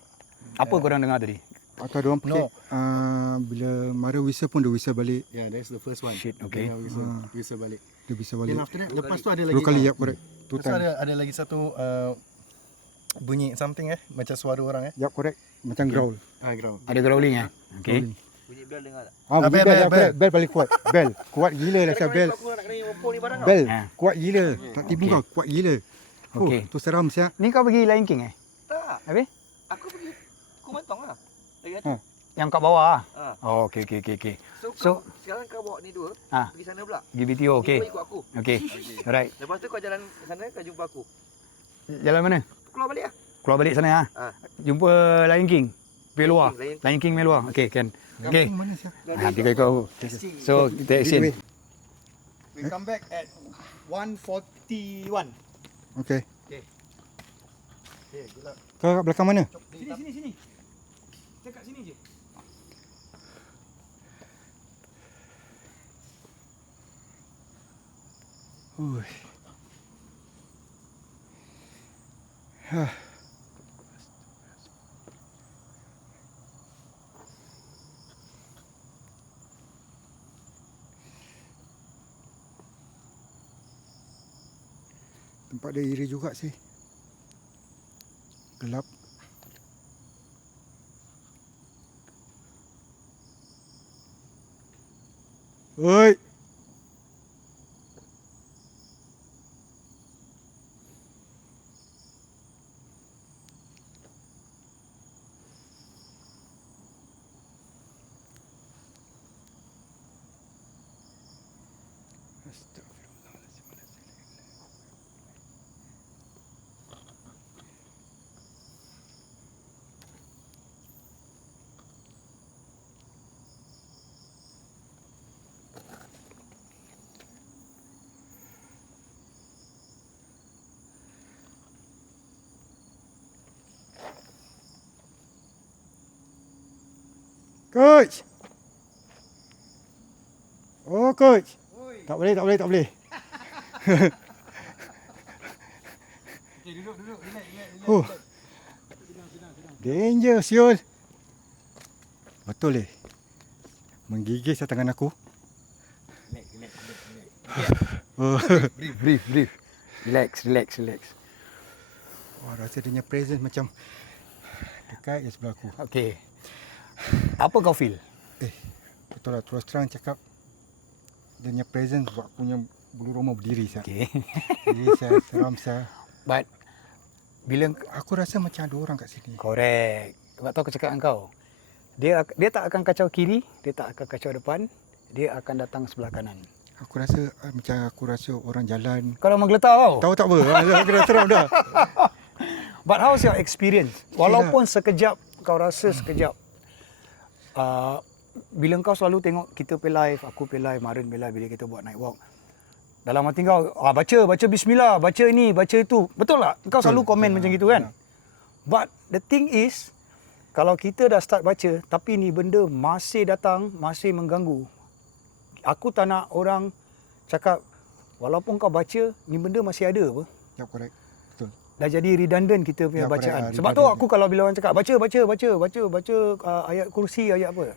apa korang dengar tadi? Atau ada orang pekik, bila Maren whistle pun dia whistle balik. Yeah, that's the first one. Shit, okay. Whistle balik. Dia whistle Then balik. after that, lepas tu ada lagi. 2 kali, ya, correct. 2 Lepas tu times. ada lagi satu bunyi something macam suara orang Yup, correct. Macam growl. ground. Ada growling Okay. Bunyi bell dengar tak? Bunyi bell, bell, bell. bell paling kuat. Bell. Kuat gila lah Syah, bell. Aku nak kena import ni barang tau. Bell. Ha. Kuat gila. Tak tipu kau, kuat gila. Okay. Tu seram Syah. Ni kau pergi Lion King Tak. Habis? Aku pergi Kumantong lah. Lagi hati. Yang kat bawah lah? Ha. Oh, okay. So, sekarang kau bawa ni dua. Ah. Pergi sana pula. GBTO, Ni okay. kau ikut aku. Okay, alright. Lepas tu kau jalan ke sana, kau jumpa aku. Jalan mana? Keluar balik lah. Keluar balik sana lah. Ah. Jumpa Lion King. Pergi luar. Lion King. Lion King pergi luar. Okay, can. Okay. Mana Syah? Nanti kau ikut aku. So, kita action. Wait. We come back at 1:41. Okay. Kau kat belakang mana? Sini. Kita kat sini je. Tempat dia iri juga sih. Gelap. Oi. Coach. Oh, coach. Tak boleh. Okay, duduk. Relax. Danger, Syul. Betul menggigis tangan aku. Breathe. Relax. Wah, rasa dia punya presence macam dekat je sebelah aku. Okay. Apa kau feel? Betul lah, terus terang cakap dia punya presence buat aku punya bulu roma berdiri Syah. Okay. Jadi saya seram Syah. But bila Aku rasa macam ada orang kat sini. correct. Sebab tu aku cakap dengan kau. Dia tak akan kacau kiri, dia tak akan kacau depan, dia akan datang sebelah kanan. Aku rasa macam aku rasa orang jalan. Kau dah menggeletar tau. Tahu tak apa? Aku dah seram dah. But how's your experience? Walaupun sekejap, kau rasa sekejap. Bila kau selalu tengok kita play live, aku play live, Maren play live bila kita buat night walk. Dalam hati kau, baca bismillah, baca ini, baca itu. Betul tak? Kau selalu komen macam gitu kan? But the thing is, kalau kita dah start baca, tapi ni benda masih datang, masih mengganggu. Aku tak nak orang cakap, walaupun kau baca, ni benda masih ada apa. Ya, correct. Betul. Dah jadi redundant kita punya Ya, bacaan. correct. Sebab tu aku kalau bila orang cakap, baca ayat kursi, ayat apa.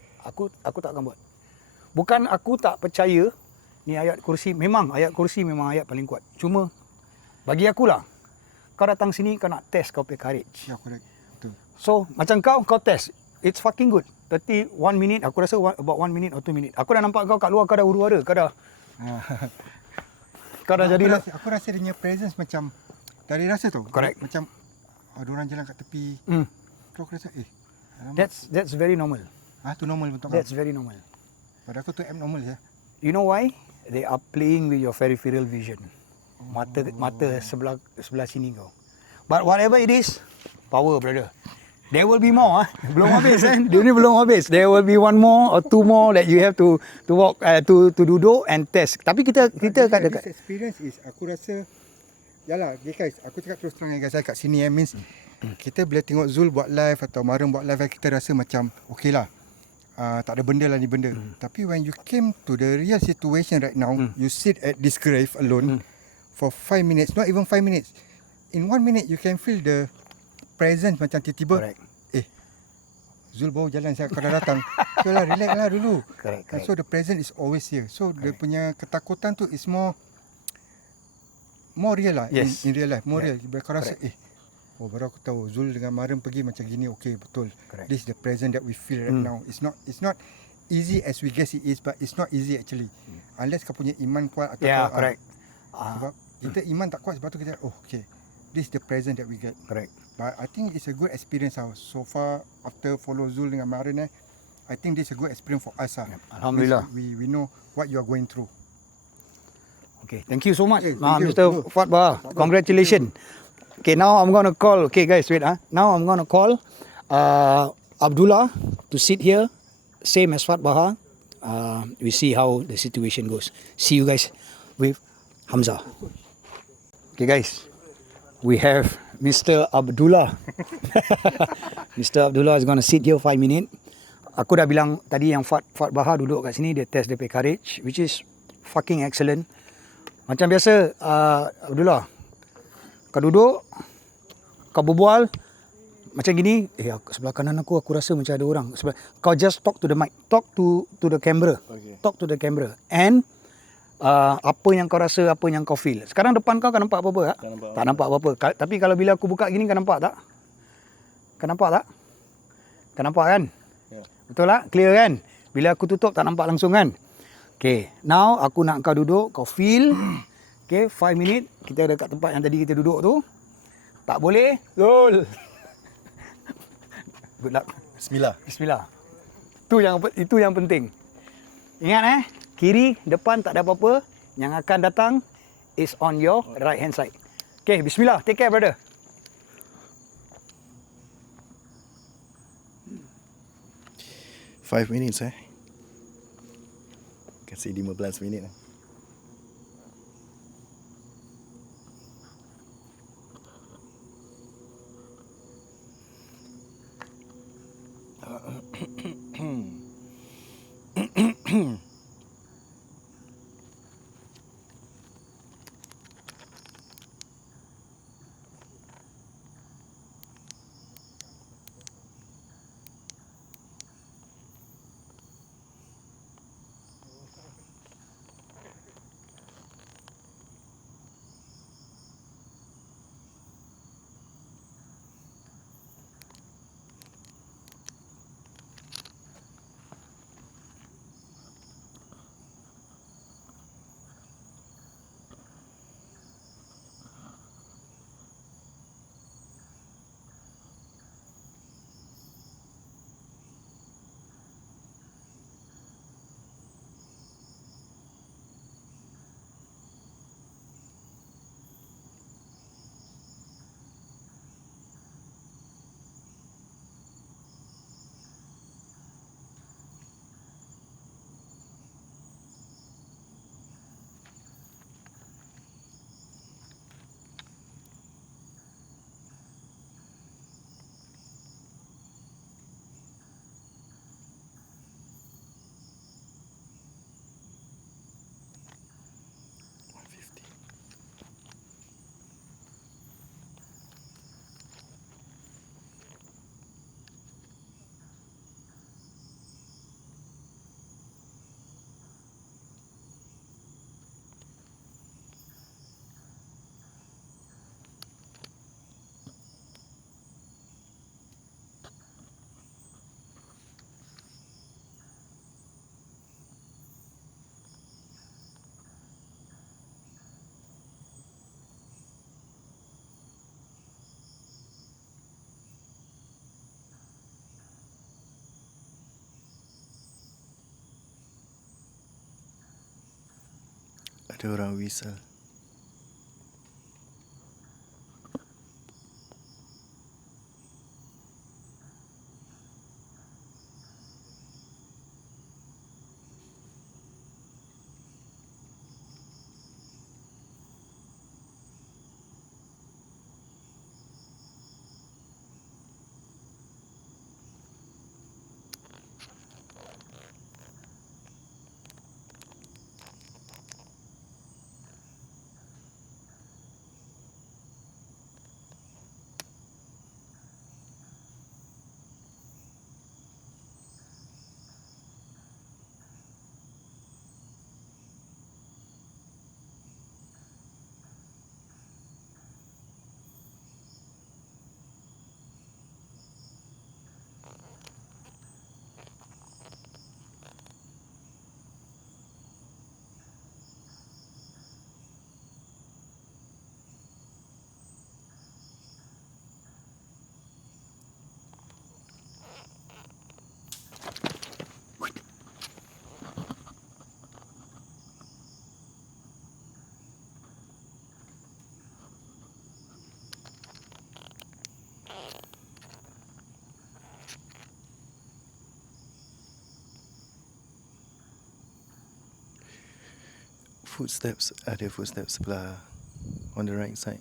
Aku tak akan buat. Bukan aku tak percaya, ni ayat kursi, memang ayat paling kuat. Cuma, bagi akulah, kau datang sini, kau nak test kau punya courage. Ya, correct. Betul. So, macam kau test. It's fucking good. 31 minit, aku rasa about 1 minute or 2 minit. Aku dah nampak kau kat luar, kau dah huru-hara. Kau dah jadi... Aku rasa dia punya presence macam, dari rasa tu. Correct. Macam, ada orang jalan kat tepi. Tu aku rasa, alamak. That's very normal. Tu normal untuk kau. That's very normal. Pada aku tu abnormal ya. You know why? They are playing with your peripheral vision. Mata sebelah sini kau. But whatever it is, power brother. There will be more. Belum habis kan? Dia ni belum habis. There will be 1 more or 2 more that you have to walk to duduk and test. Tapi kita kat dekat. This experience is aku rasa yalah, guys, aku cakap terus terang guys, kat sini means kita bila tengok Zul buat live atau Marum buat live, kita rasa macam okey lah. Tak ada benda lah ni benda. Tapi when you came to the real situation right now, you sit at this grave alone for 5 minutes, not even 5 minutes. In 1 minute you can feel the presence macam tiba-tiba. Zul baru jalan, kau dah datang. So lah, relax lah dulu. Correct. So the present is always here. So dia punya ketakutan tu is more real lah. Yes. In real life, more real. Kau rasa baru aku tahu Zul dengan Marum pergi macam gini. Okay, betul. Correct. This is the present that we feel right now. It's not easy as we guess it is, but it's not easy actually. Unless kau punya iman kuat atau Correct. Sebab kita iman tak kuat, sebab tu kita okay, this is the present that we get. Correct. But I think it's a good experience so far after follow Zul dengan Marin. I think this is a good experience for us. Alhamdulillah. We know what you are going through. Okay, thank you so much, Okay, thank you. Mr. Fuad Bahar. Congratulations. Okay, now I'm going to call. Okay, guys, wait. Now I'm going to call Abdullah to sit here, same as Fuad Bahar. We see how the situation goes. See you guys with Hamzah. Okay, guys, we have Mr. Abdullah. Mr. Abdullah is going to sit here 5 minutes. Aku dah bilang tadi yang Fuad Bahar duduk kat sini, dia test dia courage, which is fucking excellent. Macam biasa, Abdullah, kau duduk, kau berbual macam gini, sebelah kanan aku rasa macam ada orang. Kau just talk to the mic, talk to the camera. Okay. Talk to the camera. And apa yang kau rasa, apa yang kau feel. Sekarang depan kau nampak apa-apa tak? Tak nampak apa-apa. Tapi kalau bila aku buka gini, kau nampak tak? Kau nampak tak? Kau nampak kan? Yeah. Betul tak? Clear kan? Bila aku tutup, tak nampak langsung kan? Okay, now aku nak kau duduk, kau feel. Okay, 5 minit. Kita dekat tempat yang tadi kita duduk tu. Tak boleh. Zul. Good luck. Bismillah. Itu yang penting. Ingat kiri, depan tak ada apa-apa. Yang akan datang is on your right hand side. Okay, bismillah. Take care, brother. Five minutes Kasih 15 minit Ada orang whistle. Footsteps, ada footsteps sebelah on the right side.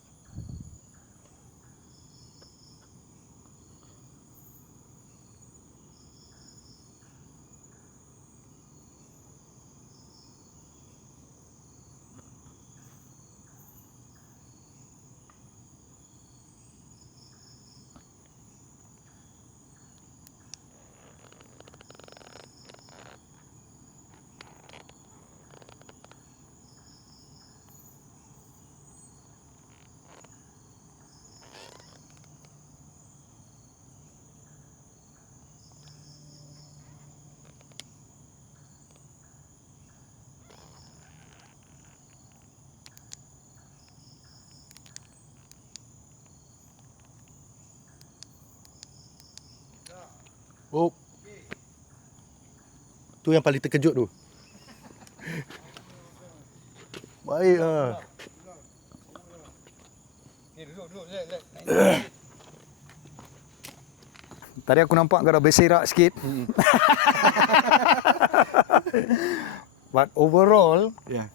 Oh. Tu yang paling terkejut tu. Baik ah. Tadi aku nampak kau dah berserak sikit. But overall, Yeah.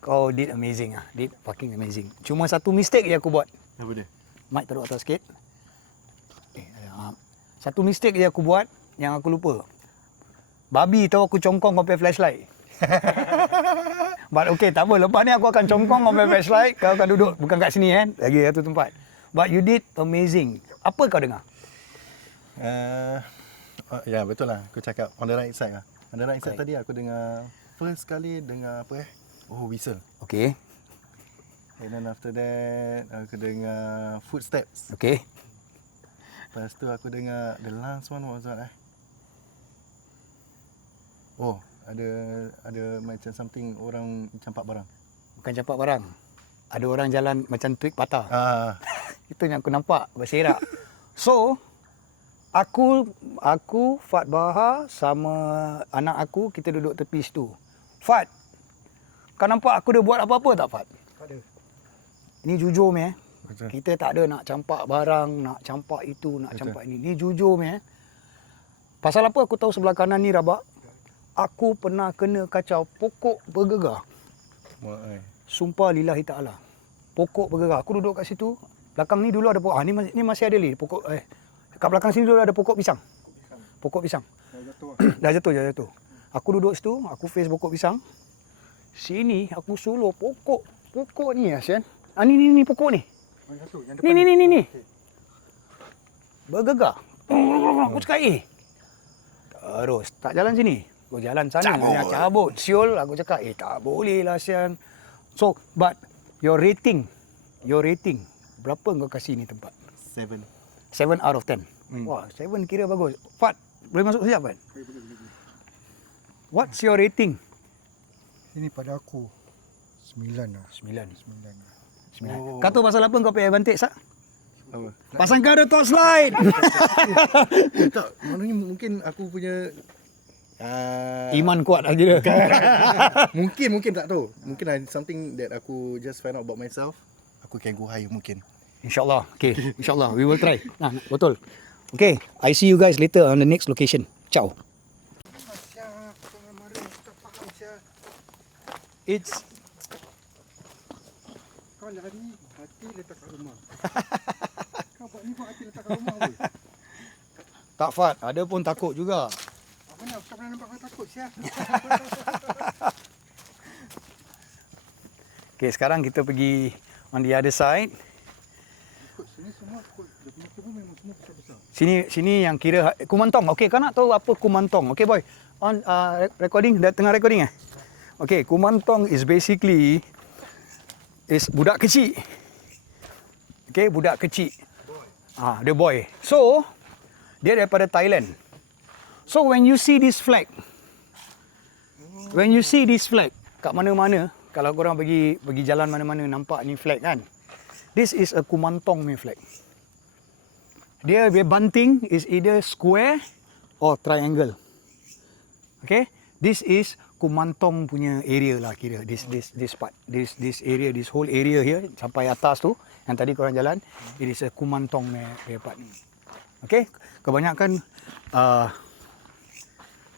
kau did amazing ah. Did fucking amazing. Cuma satu mistake je aku buat. Apa dia? Mic taruh atas sikit. Satu mistake je aku buat yang aku lupa. Babi tahu aku congkong kau pakai flashlight. But okay, tak apa. Lepas ni aku akan congkong kau pakai flashlight. Kau akan duduk. Bukan kat sini kan. Lagi satu tempat. But you did amazing. Apa kau dengar? Ya betul lah. Aku cakap on the right side lah. On the right side tadi aku dengar first kali dengar apa Oh, whistle. Okay. And then after that aku dengar footsteps. Okay. Lepas tu aku dengar the last one was what Oh, ada macam something orang campak barang. Bukan campak barang. Ada orang jalan macam twig patah. Itu yang aku nampak berserak. So, aku Fat Baha sama anak aku kita duduk tepi situ. Fat, kau nampak aku dah buat apa-apa tak Fat? Tak ada. Ni jujur meh. Betul. Kita tak ada nak campak barang, nak campak itu, nak Betul. campak ini. Ni jujur meh. Pasal apa aku tahu sebelah kanan ni rabak? Aku pernah kena kacau pokok bergegar. Sumpah lillahi ta'ala. Pokok bergerak. Aku duduk kat situ. Belakang ni dulu ada pokok. Ni masih ada ni. Pokok kat belakang sini dulu ada pokok pisang. Pokok pisang. Dah jatuh. Aku duduk situ, aku face pokok pisang. Sini aku suluh pokok ni Asian. Ni pokok ni. Ni. Bergegar. Aku cakap terus tak jalan sini. Aku jalan sana, cabut. Siul, aku cakap, tak boleh lah Sian. So, but your rating, berapa kau kasih ni tempat? 7. 7 out of 10. Wah, 7 kira bagus. Fat, boleh masuk sekejap Fat? Boleh. What's your rating? Ini pada aku 9 lah. 9. Kau tahu pasal apa kau pakai advantage tak? Apa? Pasal kau ada torchlight. Tak, maknanya mungkin aku punya Iman kuat lah kira. Mungkin tak tahu. Mungkin something that aku just find out about myself. Aku can go higher mungkin. InsyaAllah. Okay, insyaAllah. We will try. Nah, betul. Okay, I see you guys later on the next location. Ciao. It's Kau lari, hati letak kat rumah. Kau buat ni buat hati letak kat rumah pun. tak Fat, ada pun takut juga. Apa nak, kau pernah nampak kau takut siap? Okay, sekarang kita pergi on the other side. Ikut sini semua, dia punya kebun memang semua besar-besar. Sini yang kira kumantong. Okey, kau nak tahu apa kumantong? Okey boy. On recording, dah tengah recording eh? Okey, kumantong is basically budak kecil. Okey, budak kecil. The boy. So, dia daripada Thailand. So when you see this flag, kat mana-mana, kalau korang pergi jalan mana-mana nampak ni flag kan? This is a kumantong punya flag. Dia bunting is either square or triangle. Okay, this is kumantong punya area lah kira. This part, this area, this whole area here sampai atas tu yang tadi korang jalan, it is a kumantong punya part ni. Okay, kebanyakan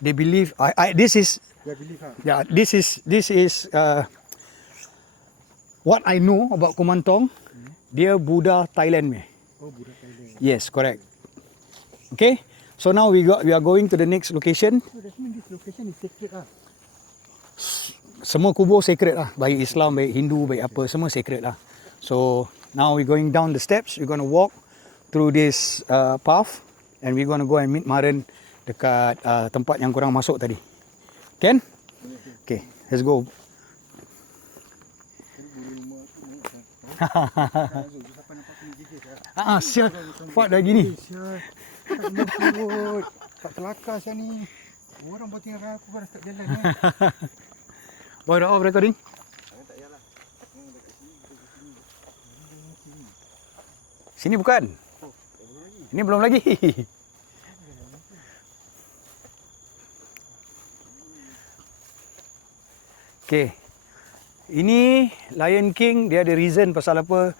they believe this is this is what I know about kumantong. Dia Buddha Thailand punya. Oh, budak Thailand. Yes, correct. Okay, so now we are going to the next location. So that means this location is sacred lah. Semua kubur sacred lah. Baik Islam, baik Hindu, baik apa, semua sacred lah. So now we're going down the steps. We're going to walk through this path and we're going to go and meet Maren dekat tempat yang korang masuk tadi. Can? Okay, let's go. Sial. Fat dah gini. Tak lembut. Tak kelakar siapa ni. Orang buat tinggal aku baru start jalan ni. Boy, dah off recording? Sini bukan? Ini belum lagi. Okay. Ini Lion King, dia ada reason pasal apa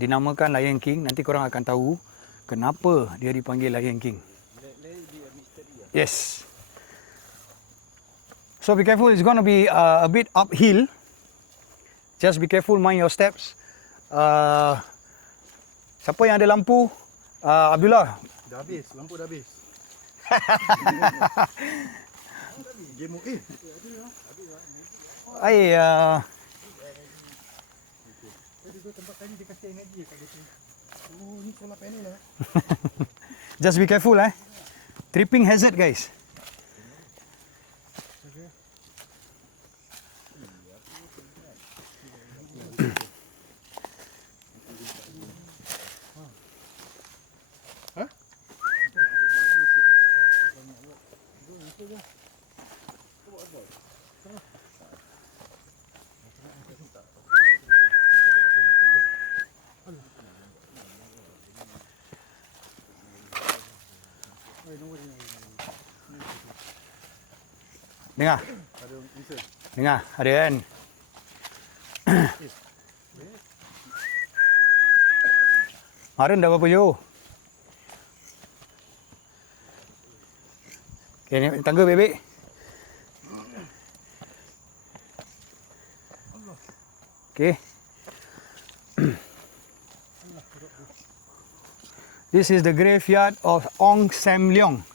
dinamakan Lion King. Nanti korang akan tahu kenapa dia dipanggil Lion King. Yes. So be careful, it's going to be a bit uphill. Just be careful, mind your steps. Siapa yang ada lampu? Abdullah. Dah habis, lampu dah habis. Game tempat tadi dia kasih energi kat dia. Oh, ni solar panel lah. Just be careful Tripping hazard guys. Dengar. Dengar, ada kan? Maren dah berapa jauh? Okay, ni tangga bebek. Okay. This is the graveyard of Ong Sam Leong,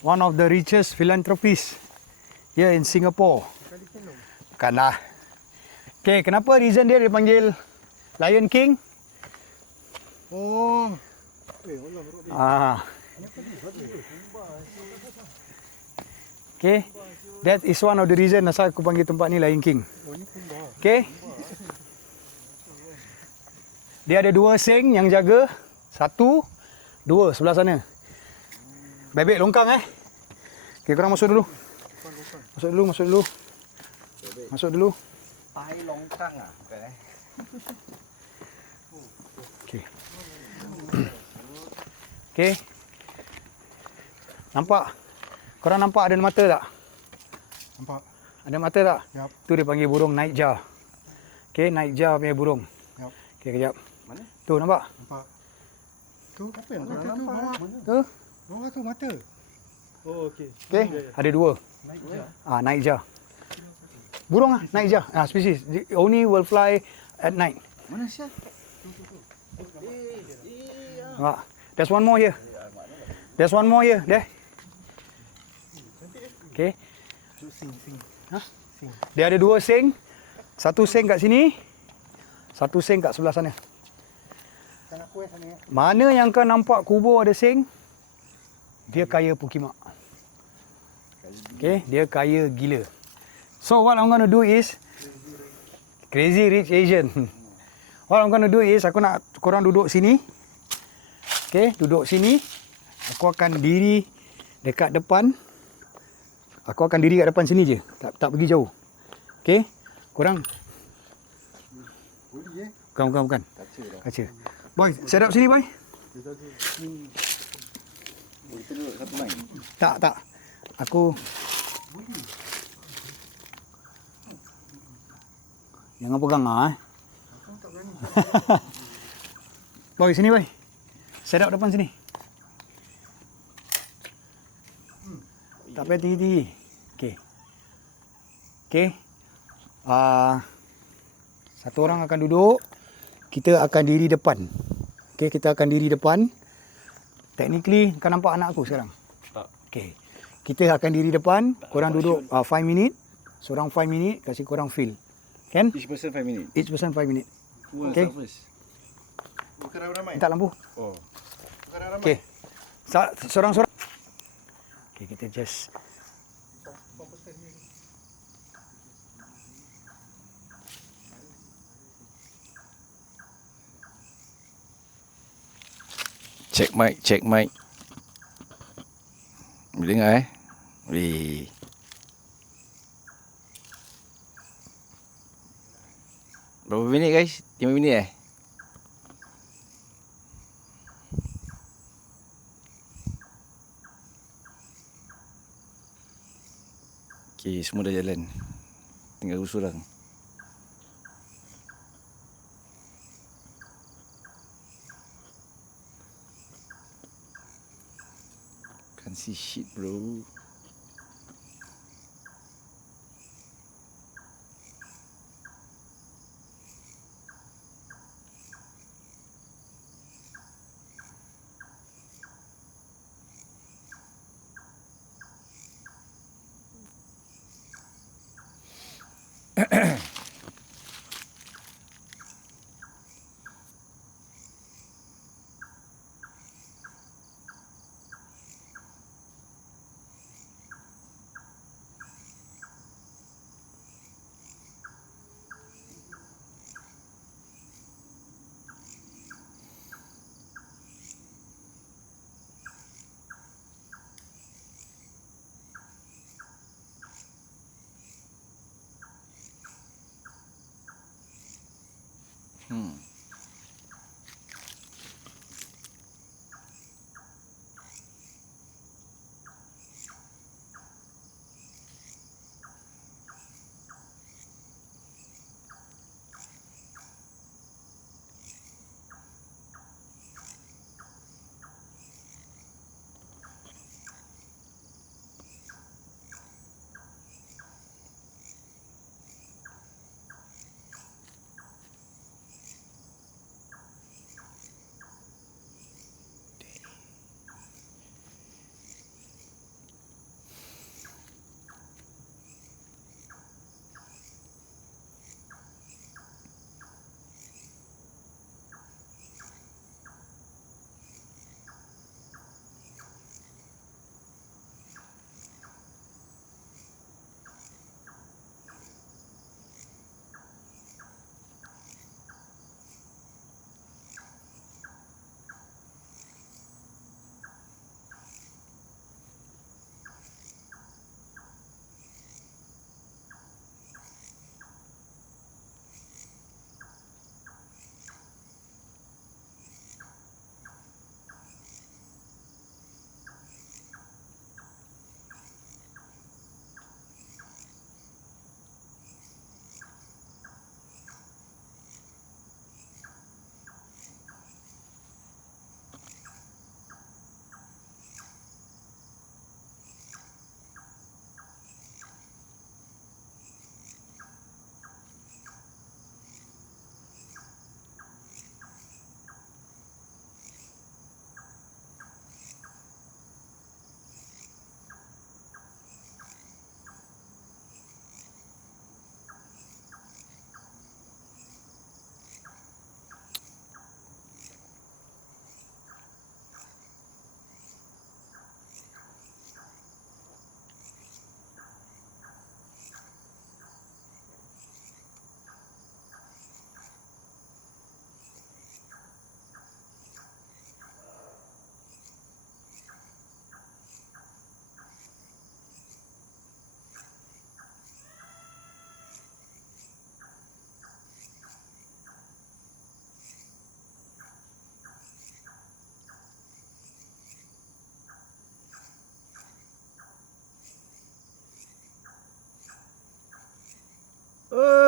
one of the richest philanthropists here in Singapore. Bukanlah. Okay, kenapa reason dia dipanggil Lion King? Oh. Okay, that is one of the reason asal aku panggil tempat ni Lion King. Okay. Dia ada 2 seng yang jaga. 1, 2 sebelah sana. Bebek longkang Okay, korang masuk dulu. Masuk dulu. Pai longkang bukan Okay. Nampak? Korang nampak ada mata tak? Nampak? Ada mata tak? Yup. Tu dia panggil burung nightjar. Okay, nightjar punya burung. Yup. Okay, kejap. Mana? Tu nampak? Nampak. Tu Apa yang mata korang tu nampak? bawah. Mana? Tu. Bawah tu mata. Oh, okey. Okay, ada dua. Nightjar. Burung nightjar. Species. They only will fly at night. Mana sial? Nampak? There's one more here. There's one more here. There. Okay. Dia ada dua seng. Satu seng kat sini. Satu seng kat sebelah sana. Kan aku sana ya. Mana yang kau nampak kubur ada seng, dia kaya pukimak. Okay, dia kaya gila. So what I'm gonna do is Crazy Rich Asian. What I'm gonna do is aku nak korang duduk sini. Okay, duduk sini. Aku akan diri dekat depan. Aku akan diri kat depan sini je. Tak pergi jauh. Okay, korang. Boleh Bukan. Kaca. Boy, set up sini boy. Kita duduk satu line. Tak. Aku jangan pegang Boy, sini boy. Set up depan sini. Tak payah tinggi-tinggi. Okey. Satu orang akan duduk. Kita akan diri depan. Okey, kita akan diri depan. Technically, kau nampak anak aku sekarang? Tak. Okey. Kita akan diri depan. Korang duduk 5 minit. Seorang 5 minit. Kasih korang feel. Kan? Each person 5 minutes. Each person 5 minit. Who will Okay. start first? Bukan ramai-ramai. Tak lampu. Oh. Bukan ramai-ramai. Okey. Seorang-seorang. Okey, kita just Check mic. Boleh dengar Wih. Berapa minit guys? 5 minit Okay, semua dah jalan. Tinggal aku seorang. Can't see shit bro.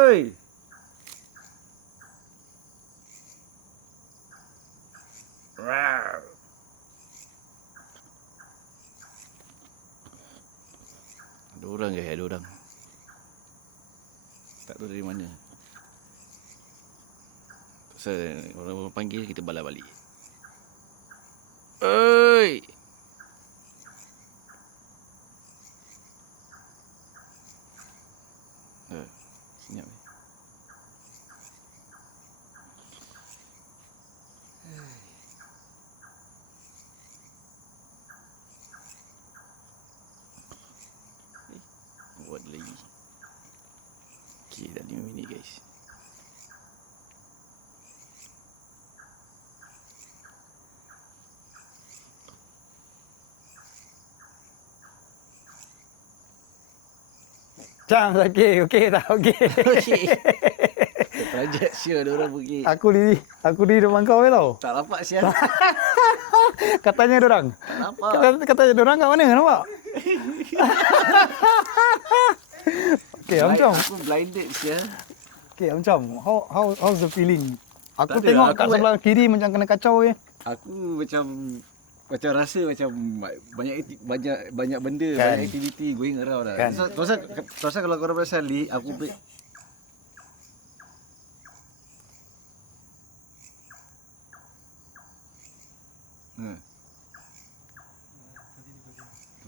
Oi. Rawr. Ada orang ke? Ada orang. Tak tahu dari mana. Pasal orang panggil kita balas balik. Oi. Senyap ni. Buat lagi. Okay, dah 5 minit guys. Macam okey tak okey. Okey. Projek sure dia orang pergi. Aku di depan kau je tau. Tak nampak sial. Katanya dia orang. Tak nampak. Katanya dia orang kat mana nampak? Okey, macam. Aku blinded sial. Okey, macam how's the feeling? Aku Tak ada, tengok aku kat sebelah kiri macam kena kacau je. Aku macam rasa macam banyak benda, Kan. banyak aktiviti going around lah. Kan. Pasal kalau korang perasan Lee, aku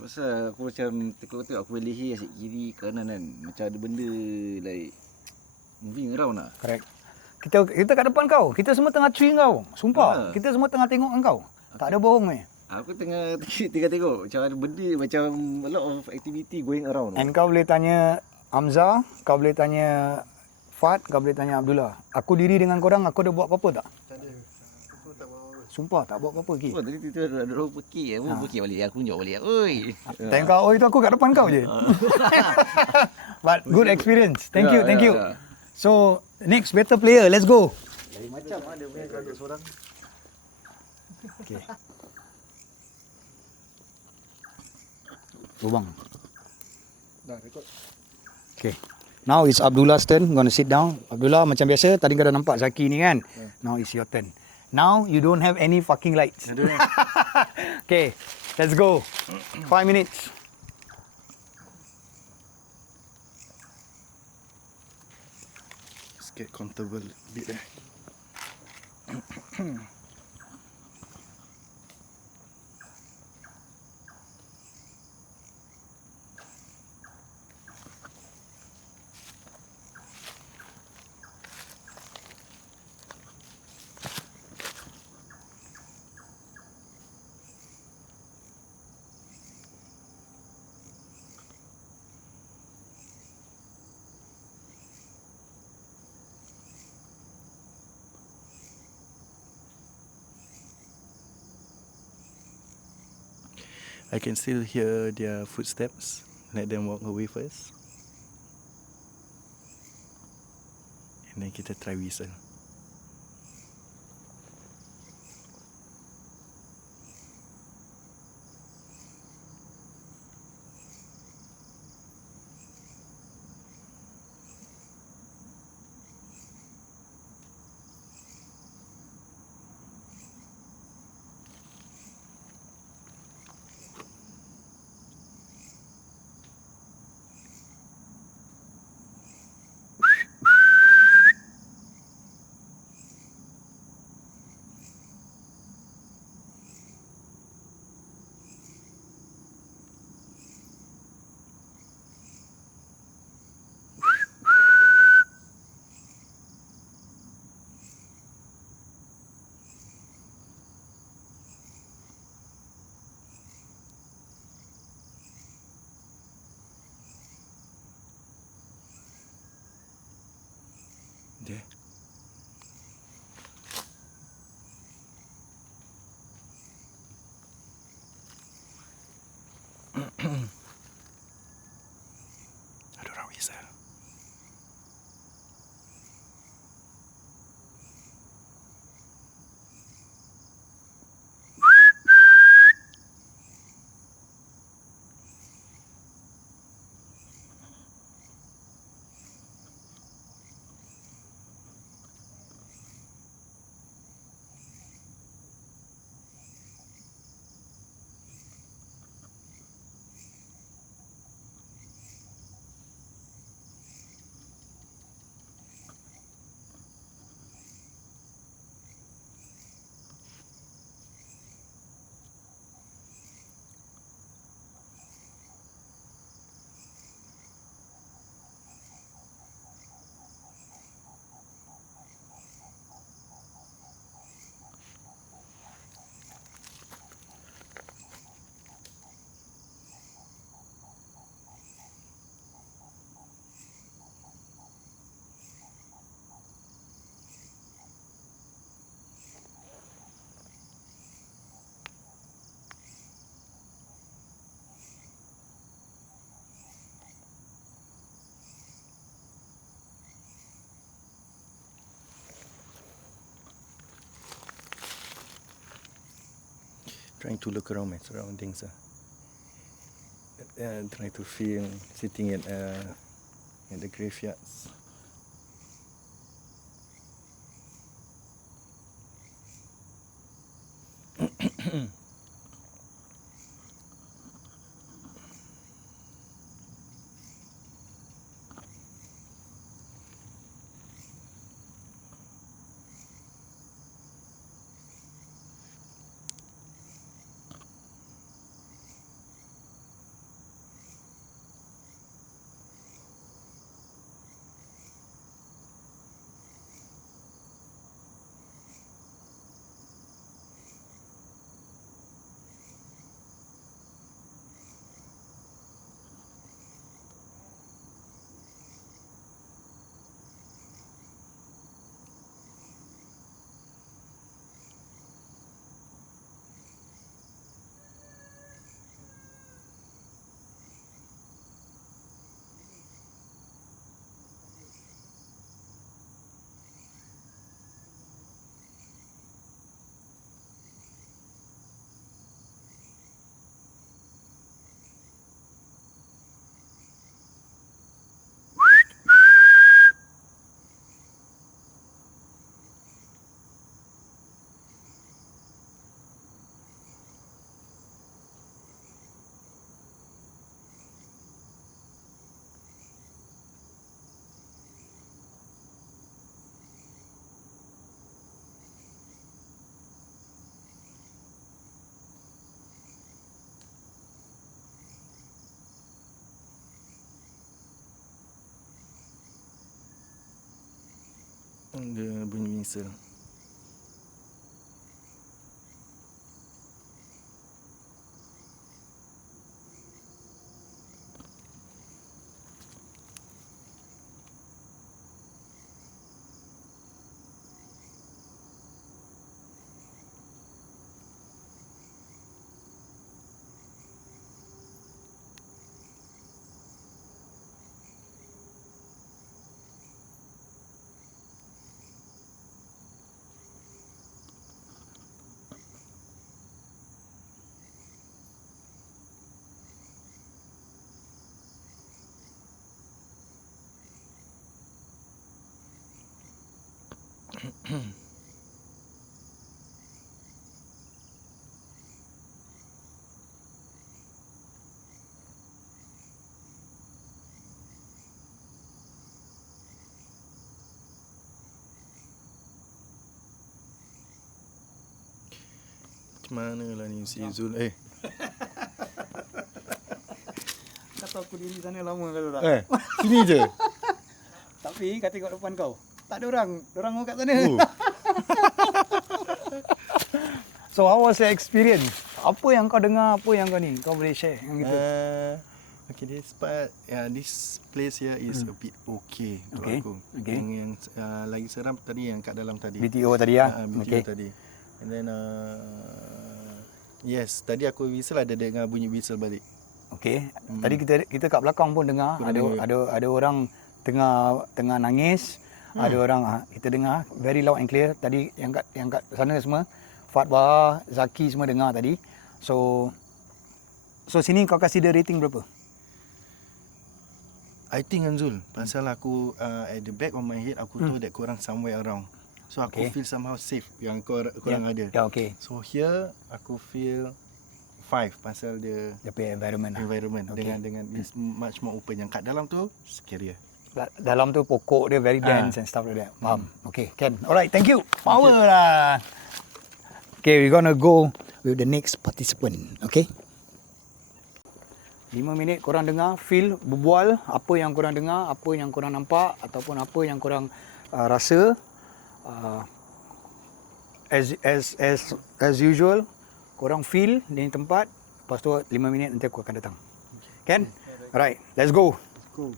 Pasal aku macam tengok aku leher asyik kiri kanan kan. Macam ada benda like moving around lah. Correct. Kita kat depan kau. Kita semua tengah tree kau. Sumpah. Kita semua tengah tengok kau. Tak ada bohong ni. Aku tengah tengok macam ada benda, macam a lot of activity going around. And kau boleh tanya Hamzah, kau boleh tanya Fad, kau boleh tanya Abdullah. Aku diri dengan korang, aku ada buat apa-apa tak? Tak ada. Aku tak bawa. Sumpah tak buat apa-apa lagi. Oh, tadi tu ada orang pekik. Aku pekik balik. Aku tunjuk balik. Oi. Tengok kau, oh itu aku kat depan kau je. But good experience. Thank you. So, next better player, let's go. Dari macam ada punya kalau seorang. Okay. Lubang. Dah rekod. Okay. Now it's Abdullah's turn. Gonna sit down. Abdullah macam biasa, tadi kau dah nampak Zaki ni kan? Now it's your turn. Now you don't have any fucking lights. Okay, let's go. 5 minutes. Just get comfortable a bit eh. I can still hear their footsteps. Let them walk away first. And then kita try whistle. There. Ada orang whistle. Trying to look around my surroundings. Trying to feel sitting at the graveyards. Dia bunyi whistle. Macam mana lah ni si Zul? Kata aku diri sana lama kata tak. Sini je. Tapi kat tengok depan kau. Tak ada orang. Orang kat sana. So how was your experience? Apa yang kau dengar, apa yang kau ni? Kau boleh share yang gitu. Okay, this place here is a bit okay untuk Okay, aku. okay. Yang lagi seram tadi yang kat dalam tadi. BTO tadi ya. BTO Okay. tadi. And then yes, tadi aku whistle ada dengar bunyi whistle balik. Okay. Tadi kita kat belakang pun dengar ada orang tengah nangis. Ada orang kita dengar very loud and clear tadi yang kat sana semua. Fatwa, Zaki semua dengar tadi. So sini kau kasih dia rating berapa? I think Anzul, pasal aku at the back of my head aku tahu that korang somewhere around. So aku Okay. feel somehow safe yang korang ada. Ya, okay. So here aku feel 5 pasal dia Dia punya environment lah. environment Okay. dengan it's much more open. Yang kat dalam tu scarier. Dalam tu pokok dia very dense and stuff like that. Faham? Okay, can. Alright, thank you. Power lah. Okay, we're gonna go with the next participant. Okay? 5 minit korang dengar, feel, berbual apa yang korang dengar, apa yang korang nampak ataupun apa yang korang rasa. As usual, korang feel di tempat. Lepas tu 5 minit nanti aku akan datang. Can? Alright, let's go. Go.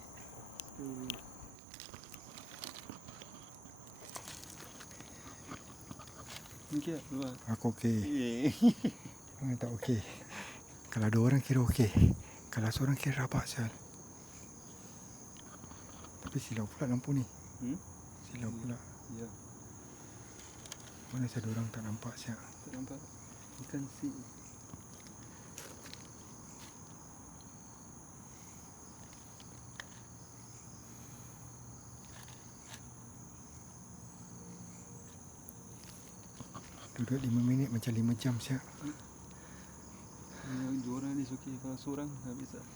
Okey tak luar? Aku okey. Orang tak okey. Kalau ada orang kira okey. Kalau seorang kira rabak sial. Tapi silau pula lampu ni. Silau pula. Ya, Mana ada orang tak nampak sial. tak nampak. You can see. Duduk 5 minit macam 5 jam siap. Yang 2 orang ni okey, kalau seorang habis lah.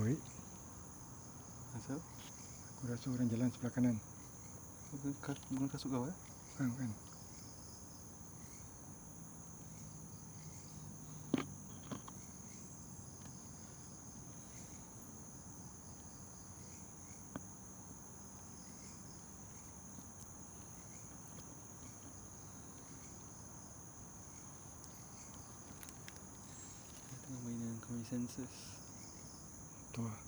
Oi, Asal? aku rasa orang jalan sebelah kanan. Bukan kasut kau Kan. Tengah main dengan kau punya senses. Tu lah.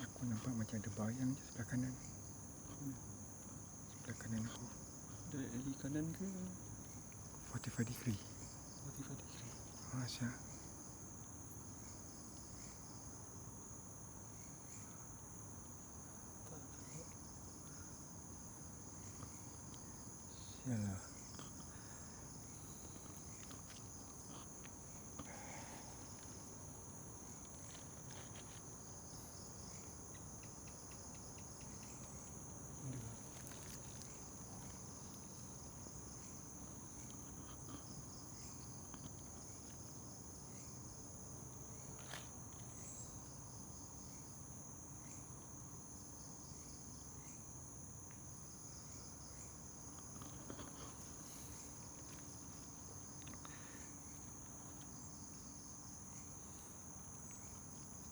Aku nampak macam ada bayang je sebelah kanan. Sebelah kanan aku. Dari kanan ke 45 degree. 45 degree? Siap. Sialah.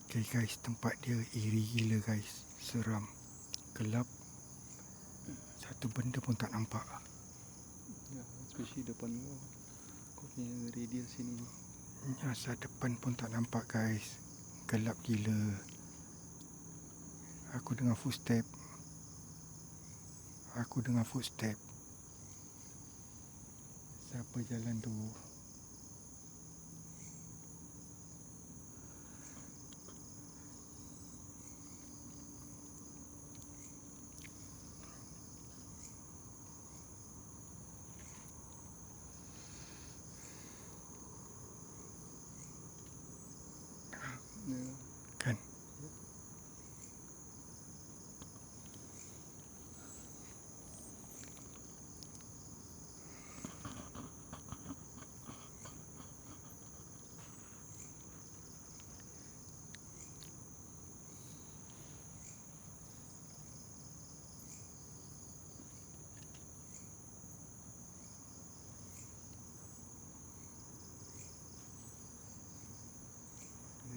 Okay guys, tempat dia iri gila guys. Seram. Gelap. Satu benda pun tak nampak. Ya, especially depan kau. Kau punya radius sini. Asal depan pun tak nampak guys. Gelap gila. Aku dengar footstep. Siapa jalan tu? Ya. Kan?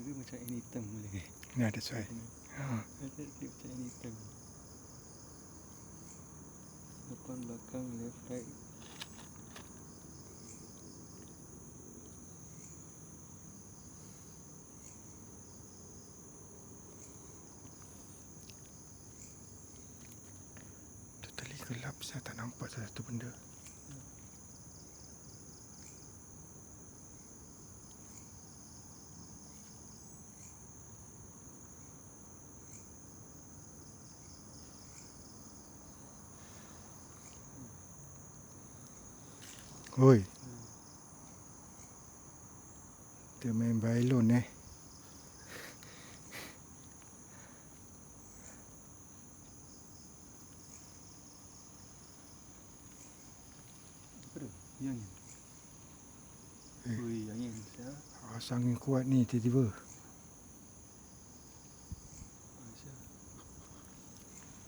Dia macam anytime boleh. Ya, that's why. Dia macam anytime. Depan, belakang, left, right. Totally gelap. Saya tak nampak satu benda. Oi. Dia main violin Apa tu? Angin. Ui, angin. Siap. Angin kuat ni tiba-tiba. Siap.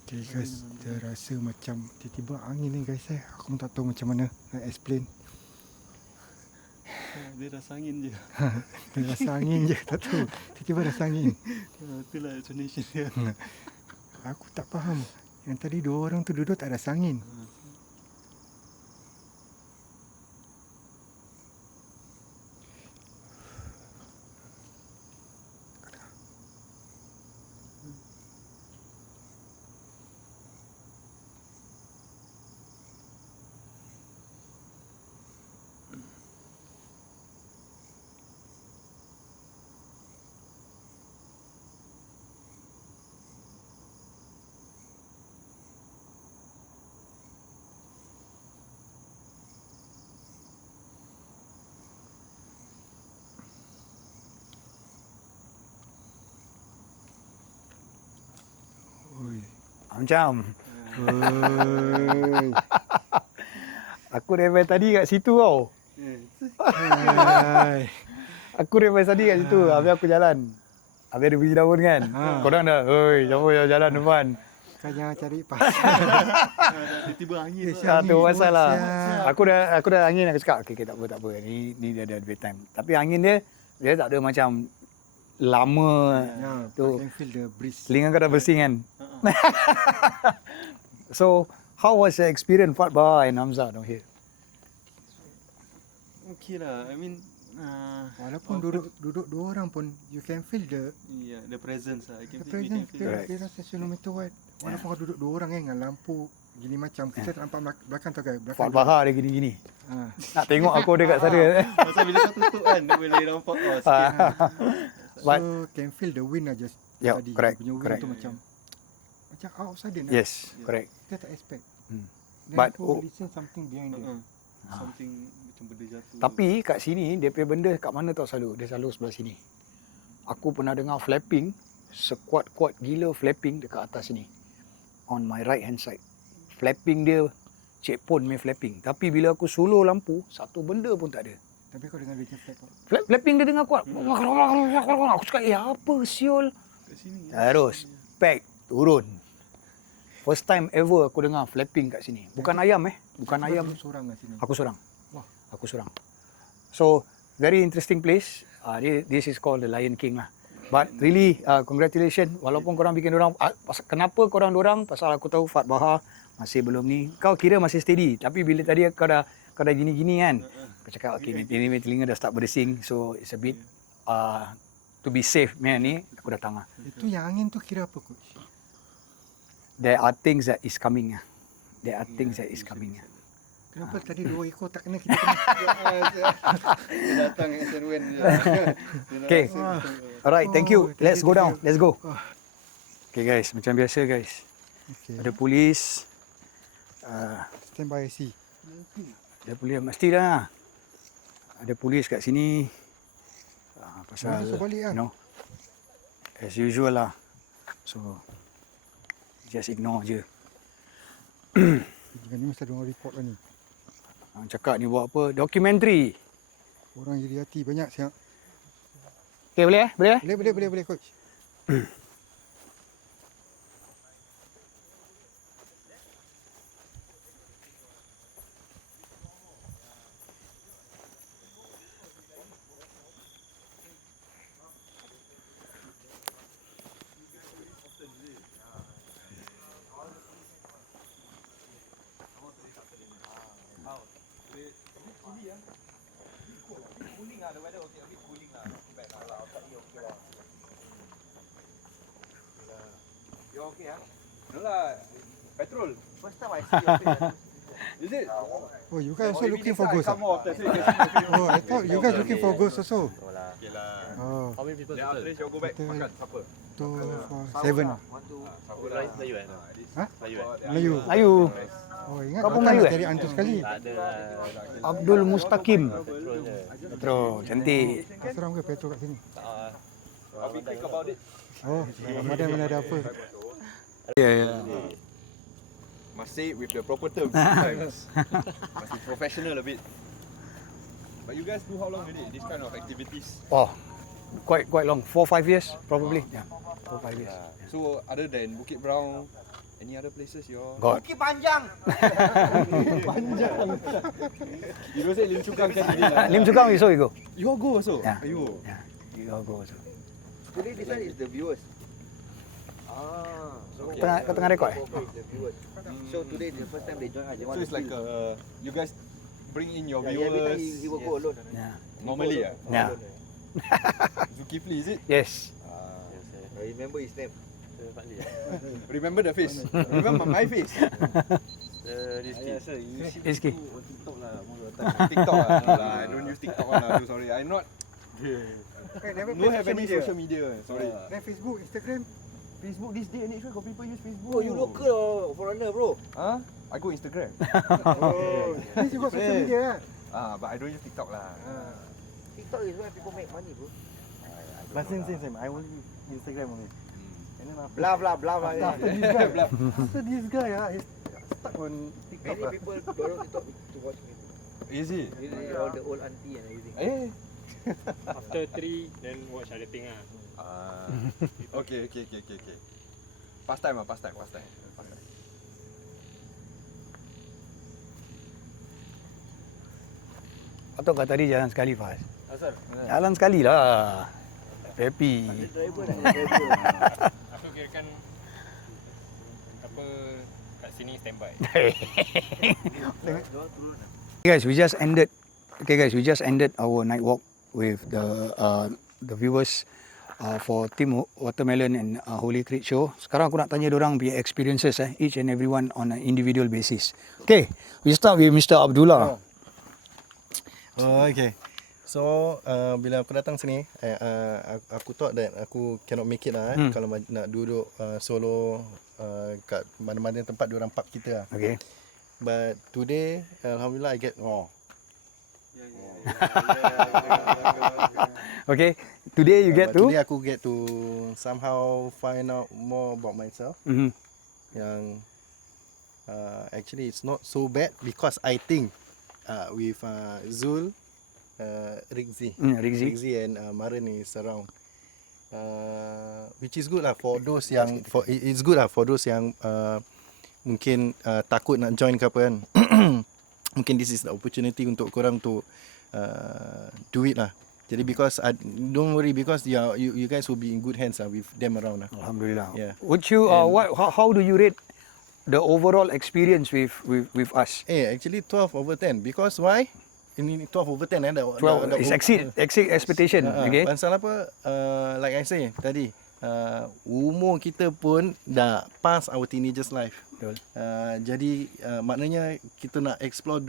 Okay guys, dia rasa macam tiba-tiba angin ni guys Aku pun tak tahu macam mana nak explain. Dia rasa angin je. Dia rasa angin je, tak tahu. Tiba-tiba rasa angin. Itulah explanation dia. Aku tak faham. Yang tadi 2 orang tu duduk tak rasa angin. Macam Oi. aku daripada tadi kat situ tau. Hai. Aku daripada tadi kat situ. Habis aku jalan. Habis ada bunyi daun kan. Korang dah, oi, siapa yang jalan depan? Kau jangan cari pasal. Tiba-tiba angin tu. Satu pasal lah. siap. Aku dah angin aku cakap, okay, tak apa. Ni dia ada bedtime. Tapi angin dia tak ada macam lama Ya, tu. I can feel the breeze. Telinga kau dah bersih kan? So, how was the experience Fat Bahar and Hamzah down here? Okay lah. I mean, Walaupun duduk dua orang pun, you can feel the the presence lah. I can the feel, we presence. can feel. Correct. Dia rasa no matter what. Walaupun kau duduk dua orang kan dengan lampu gini macam kita tak nampak belakang tau kan. Fat Bahar dia gini-gini. Ha. Nak tengok aku dekat sana. Pasal bila kau tutup kan, dia boleh nampak sikit. But- So can feel the wind lah just Yeah, tadi. correct, Dia punya wind correct. tu macam out sudden lah. Yes, correct. Kita tak expect. Hmm. Then But- aku listen something behind there. Something macam benda jatuh. Tapi kat sini, dia punya benda kat mana tau selalu? Dia selalu sebelah sini. Aku pernah dengar flapping, sekuat-kuat gila flapping dekat atas sini. On my right hand side. Flapping dia, Cik Pon punya flapping. Tapi bila aku solo lampu, satu benda pun tak ada. Tapi kau dengar dia flap out. Flapping dia dengar kuat. Aku cakap, apa siul? kat sini. Terus, pack, turun. First time ever aku dengar flapping kat sini. Bukan ayam bukan ayam. Kau seorang kat sini. Aku seorang. Wah. Aku seorang. So, very interesting place. This is called the Lion King lah. But really, congratulations. Walaupun korang bikin dorang, kenapa korang dorang? Pasal aku tahu Fat Bahar masih belum ni. Kau kira masih steady. Tapi bila tadi kau dah gini-gini kan. Kau cakap, okay, ni telinga dah start berdesing. So, it's a bit, to be safe, man, ni aku datang lah. Itu yang angin tu kira apa coach? There are things that is coming. There are things that is coming. Kenapa tadi dua ekor tak kena kita kena? Dia datang as and when je. Okay. Alright, thank you. Oh, Let's go down. Let's go. Oh. Okay guys, macam biasa guys. Okay. Ada polis. Stand by IC. Ada polis mestilah. Ada polis kat sini. Pasal Masuk balik lah. you know, as usual lah. So just ignore je. Jangan ni mesti ada orang report lah ni. Cakap ni buat apa? Dokumentari. Orang iri hati banyak siap. Okay, boleh? Boleh? Boleh coach. You're okay, huh? No lah. Petrol. First time I see your face. Is it? Oh, you guys also Maybe looking next for time I ghosts? come more often, so you can see my face. Oh, I thought you guys looking for ghosts also. Okay lah. Oh, How many people Then after this, you'll go back Betul. makan supper. 2, 4, 7. Supper Melayu eh? Hah? Melayu eh? Melayu. Ayu. Oh, ingat Kau pun datang Melayu nak eh? cari hantu sekali. Tak ada lah. Abdul Mustaqim. Petrol je. Betul, cantik. Seram ke petrol kat sini? Tak lah. I'll be quick about it. Oh, Ramadan mana ada apa? Must say it with the proper terms sometimes. Must be professional a bit. But you guys do how long already? This kind of activities? Oh, quite long. 4-5 years probably. Yeah, 4-5 years. So other than Bukit Brown, any other places you're... God. Bukit Panjang! You don't say Lim Chu Kang kan? Lim Chu Kang also you go. You all go also? Yeah. Ayo. Yeah, you all go also. Today this one is the viewers. Ah, so Kau tengah rekod eh? the viewers. So today the first time they join us, they want So it's like you guys bring in your every time viewers he will go alone. Yeah. normally. Yeah. Zulkifli is it? Yes. I remember his name. Remember the face. Remember my face. Rizky. TikTok lah. No lah. I don't use TikTok lah. So sorry. I'm not. No have any social media. Sorry. Then Facebook, Instagram. Facebook this day and age where got people use Facebook. Bro, you local or foreigner, bro? Huh? I go Instagram. Oh, this you got social media lah. But I don't use TikTok lah. TikTok is where people make money, bro. But same. I only use Instagram only. And then after, Blah blah blah blah. after this guy, after this guy, he's stuck on TikTok. Many people borrow TikTok to watch me. Is it? Really, all the old auntie and everything. Eh? After 3, then watch other thing ah. Okay. Pastime. Atau kau tadi jalan sekali Faz? Asal? Jalan sekali lah. Happy. Driver dah driver. Aku kira kan apa kat sini standby. Guys, we just ended. Okay, guys, we just ended our night walk with the viewers for Team Watermelon and Holy Creek Show. Sekarang aku nak tanya dorang punya experiences each and everyone on an individual basis. Okay, we start with Mr. Abdullah. Oh, okay. So, bila aku datang sini, aku thought that aku cannot make it lah kalau nak duduk solo kat mana-mana tempat diorang park kita lah. Okay. But today, Alhamdulillah, I get Okay, today you get to. Today aku get to somehow find out more about myself. Yang actually it's not so bad because I think with Zul, Rigzi and Maren is around, which is good lah for those yang it's good lah for those yang mungkin takut nak join ke apa kan. Mungkin this is the opportunity untuk korang to do it lah. Jadi because don't worry because you guys will be in good hands with them around lah. Alhamdulillah. Yeah. Would you how do you rate the overall experience with us? Actually 12 over 10 because why? Ini 12 over 10 12 is exceed expectation. Okay. Pasal apa? Like I say tadi, umur kita pun dah pass our teenagers life. Betul. Jadi maknanya kita nak explore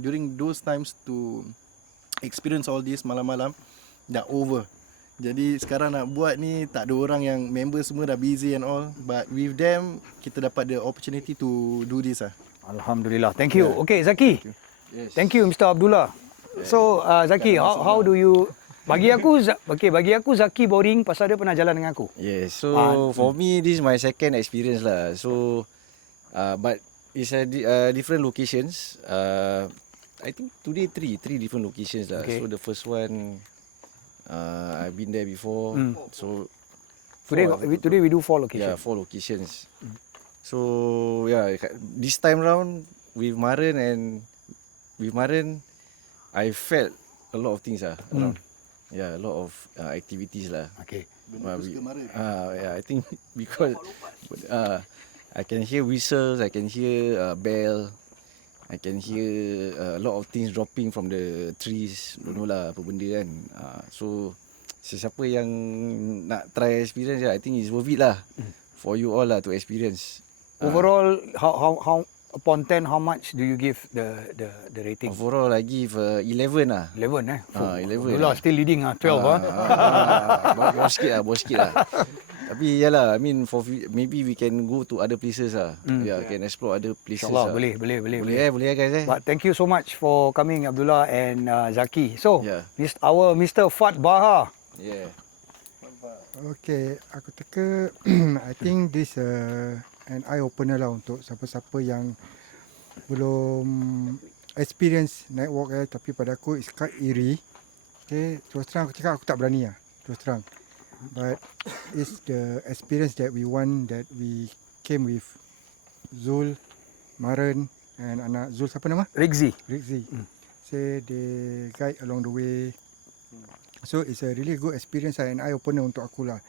during those times to experience all this malam-malam dah over. Jadi sekarang nak buat ni tak ada orang yang member semua dah busy and all, but with them kita dapat the opportunity to do this ah. Alhamdulillah. Thank you. Okay, Zaki. Yes. Thank you, Mr. Abdullah. So, Zaki, how do you bagi aku Zaki boring pasal dia pernah jalan dengan aku. Yes, so for me this is my second experience lah. So but it's a different locations. I think today three different locations lah. Okay. So the first one I've been there before. So Today we do 4 locations. yeah, 4 locations. So yeah, this time round with Maren, I felt a lot of things around. Yeah, a lot of activities lah. Okay. Yeah, I think because I can hear whistles, I can hear bell, I can hear a lot of things dropping from the trees. Don't know lah apa benda kan. So sesiapa yang nak try experience, I think it's worth it lah for you all lah to experience. Overall, how upon 10, how much do you give the rating? Overall I give 11 lah. 11 11 Abdullah still leading 12 Bawah sikit lah. Tapi yalah, I mean maybe we can go to other places lah. Yeah, can explore other places InsyaAllah lah. boleh. Boleh guys. But thank you so much for coming, Abdullah and Zaki. So, Yeah. our Mr. Fat Baha. Yeah. Okay, aku teka I think this an eye opener lah untuk siapa-siapa yang belum experience night walk tapi pada aku it's quite eerie. Okay, terus terang aku cakap aku tak berani lah, terus terang. But it's the experience that we want, that we came with Zul, Maren and anak Zul siapa nama? Rigzi. Say they guide along the way. So it's a really good experience and eye opener untuk aku lah.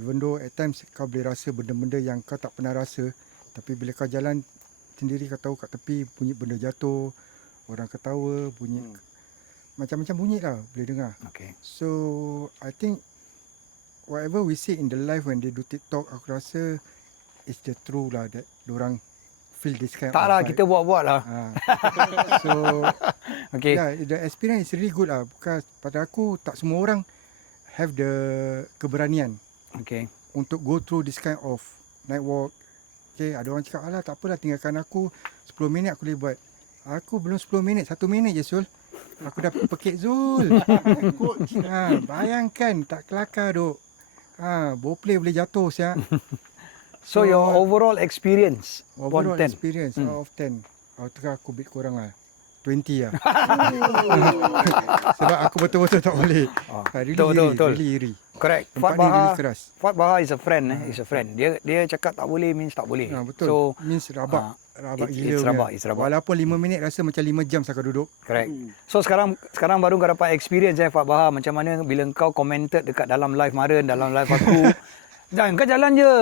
Even though at times kau boleh rasa benda-benda yang kau tak pernah rasa, tapi bila kau jalan sendiri kau tahu kat tepi bunyi benda jatuh, orang ketawa, bunyi macam-macam bunyi lah boleh dengar. Okay. So I think whatever we see in the live when they do TikTok, aku rasa it's the true lah that diorang feel this kind Tak of lah, vibe. kita buat-buat lah. So Okay. yeah, the experience is really good lah. Bukan pada aku tak semua orang have the keberanian Okay. untuk go through this kind of night walk. Okay, ada orang cakap alah tak apalah tinggalkan aku 10 minit aku boleh buat. Aku belum 10 minit, 1 minit je Zul. Aku dah pekik Zul. Bayangkan tak kelakar duk. Bowplay boleh jatuh siap. So your overall experience, Overall 10. experience out of 10. Aku beat korang lah. 20 lah. Sebab aku betul-betul tak boleh. Really betul. really iri. Correct. Tempat ni really keras. Fat Baha is a friend. Is a friend. Dia cakap tak boleh means tak boleh. Betul. So Means rabak. Rabak gila. It's rabak. Walaupun 5 minit rasa macam 5 jam saya duduk. Correct. So sekarang baru kau dapat experience Fat Baha macam mana bila kau commented dekat dalam live Maren, dalam live aku. Dan kau jalan je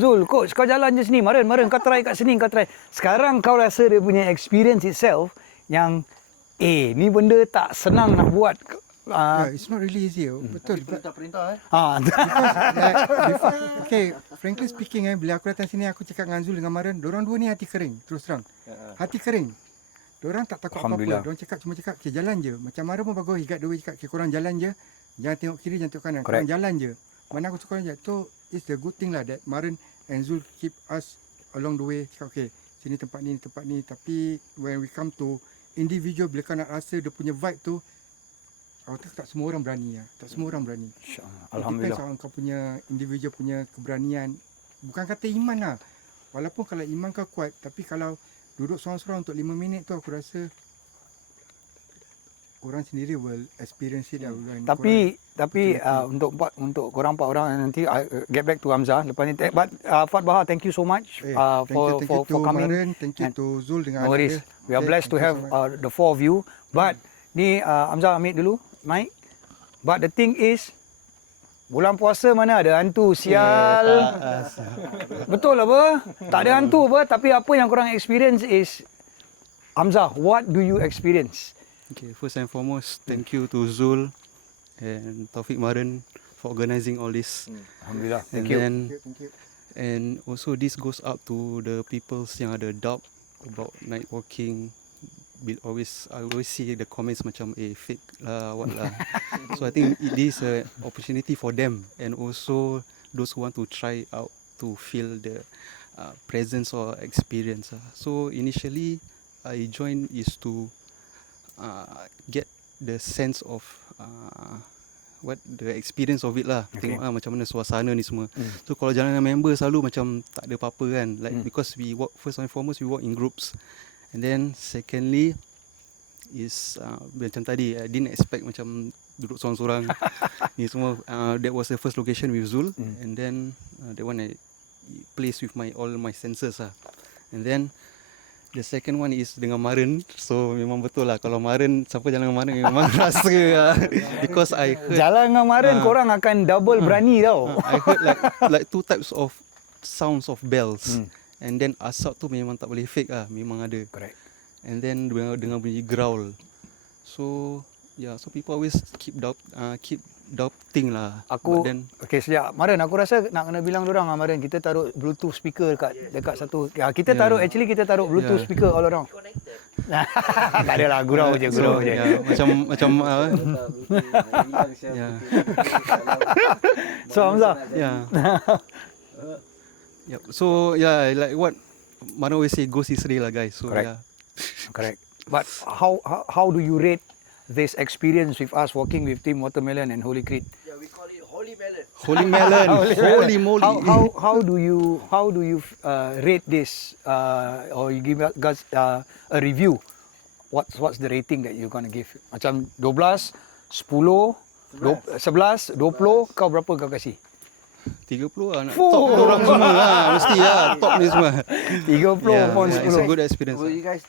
Zul, coach kau jalan je sini, Maren kau try kat sini, kau try. Sekarang kau rasa dia punya experience itself yang ni benda tak senang nak buat. It's not really easy. Betul. Perintah. Okay, frankly speaking bila aku datang sini aku cakap dengan Zul dengan Maren, dorang dua ni hati kering, terus terang. Hati kering. Dorang tak takut apa-apa. Dorang cuma cakap, okay, jalan je. Macam Maren pun bagus, he got the way cakap, okay, korang jalan je. Jangan tengok kiri, jangan tengok kanan. Korang jalan je. Mana aku suka je. So, it's the good thing lah that Maren and Zul keep us along the way. Cakap, okay, sini tempat ni, tempat ni. Tapi, when we come to individual, bila kau nak rasa dia punya vibe tu, aku tak semua orang berani lah. Tak semua orang berani. Alhamdulillah. Depends on kau punya individual punya keberanian. Bukan kata iman lah. Walaupun kalau iman kau kuat, tapi kalau duduk seorang-seorang untuk 5 minit tu aku rasa orang sendiri will experience it lah. Tapi untuk korang 4 orang nanti get back to Hamzah lepas ni. But Fat Baha, thank you so much thank you to coming. Maren, thank you to Zul dengan No worries. We are blessed to have the 4 of you. But ni Hamzah ambil dulu mic. But the thing is bulan puasa mana ada hantu, sial. Betul apa? Tak ada hantu apa, tapi apa yang korang experience is Hamzah, what do you experience? Okay, first and foremost, thank you to Zul and Taufik Maren for organising all this. Alhamdulillah. And then, and also this goes up to the people yang ada doubt about night walking. I always see the comments macam fake lah, what lah. So I think it is a opportunity for them and also those who want to try out to feel the presence or experience. So initially I joined is to get the sense of what the experience of it lah. Okay. Tengok macam mana suasana ni semua. So kalau jalan dengan member selalu macam tak ada apa-apa kan. Like because we walk, first and foremost we walk in groups. And then secondly is macam tadi I didn't expect macam duduk seorang-seorang ni semua. That was the first location with Zul and then the one I placed with all my senses lah. And then the second one is dengan Maren. So memang betul lah kalau Maren, siapa jalan dengan Maren memang rasa lah. Because I heard jalan dengan Maren korang akan double berani tau. I heard like 2 types of sounds of bells. And then asap tu memang tak boleh fake lah, memang ada. Correct. And then dengan bunyi growl. So yeah, so people always keep doubting lah. Aku then okey sejak Maren aku rasa nak kena bilang diorang Maren kita taruh bluetooth speaker dekat satu. Kita taruh kita taruh bluetooth speaker all around. Tak ada lah, gurau je. Yeah, macam yeah. So Hamzah. Yeah. Yep. So yeah, like what Mano always say, ghost is real lah guys. So Correct. yeah. Correct. But how do you rate this experience with us walking with Team Watermelon and Holy Creed? Yeah, we call it Holy Melon. Holy melon, holy moly. How do you rate this or you give us a review? What's the rating that you're gonna give? Macam 12, 10, 11, 20, kau berapa kau kasih? 30 lah nak top orang semua lah. Mesti lah top ni semua. 30 pun 10. It's a good experience. Will you guys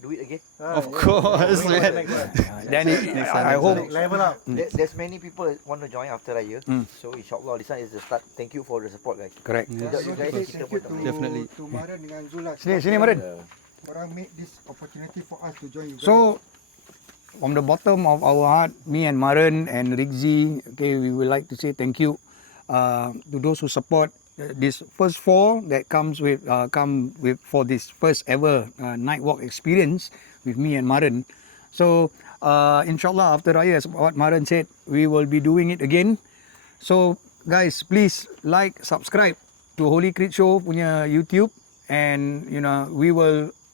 do it again? Of course, man. Then I hope Level up. There's many people want to join after Raya. So insyaAllah this one is the start. Thank you for the support guys. correct. Without you guys kita pun tak boleh. Definitely. To Maren dengan Zul lah. Sini Maren. Orang make this opportunity for us to join you guys. So, from the bottom of our heart, me and Maren and Rigzi, okay, we would like to say thank you to those who support this first 4 that come with for this first ever night walk experience with me and Maren. So, inshallah after Raya, as what Maren said, we will be doing it again. So, guys, please like, subscribe to Holy Creed Show punya YouTube, and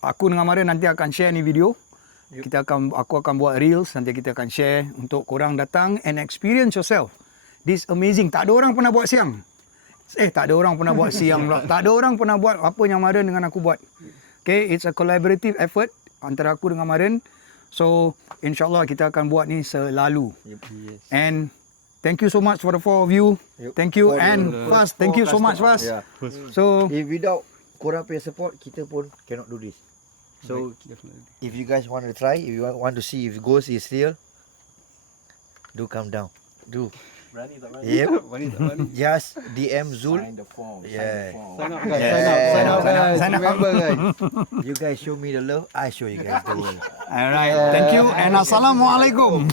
aku dengan Maren nanti akan share ni video. Aku akan buat reels, nanti kita akan share untuk korang datang and experience yourself. this amazing. Tak ada orang pernah buat siang. Tak ada orang pernah buat siang pula. Tak ada orang pernah buat apa yang Maren dengan aku buat. Okay, it's a collaborative effort antara aku dengan Maren. So, insyaAllah kita akan buat ni selalu. And thank you so much for the four of you. Thank you. And Faz, thank you so much, Faz. Yeah. So, If without korang punya support, kita pun cannot do this. So, Definitely. if you guys want to try, if you want to see if ghost is real, do come down. Do. Berani tak berani? Yep. Berani tak berani? Just DM Zul. Sign the form. Yeah. Sign up, Yeah. guys. Sign up, guys. Sign up. Remember guys, you guys show me the love, I show you guys the world. alright. Thank you and Assalamualaikum.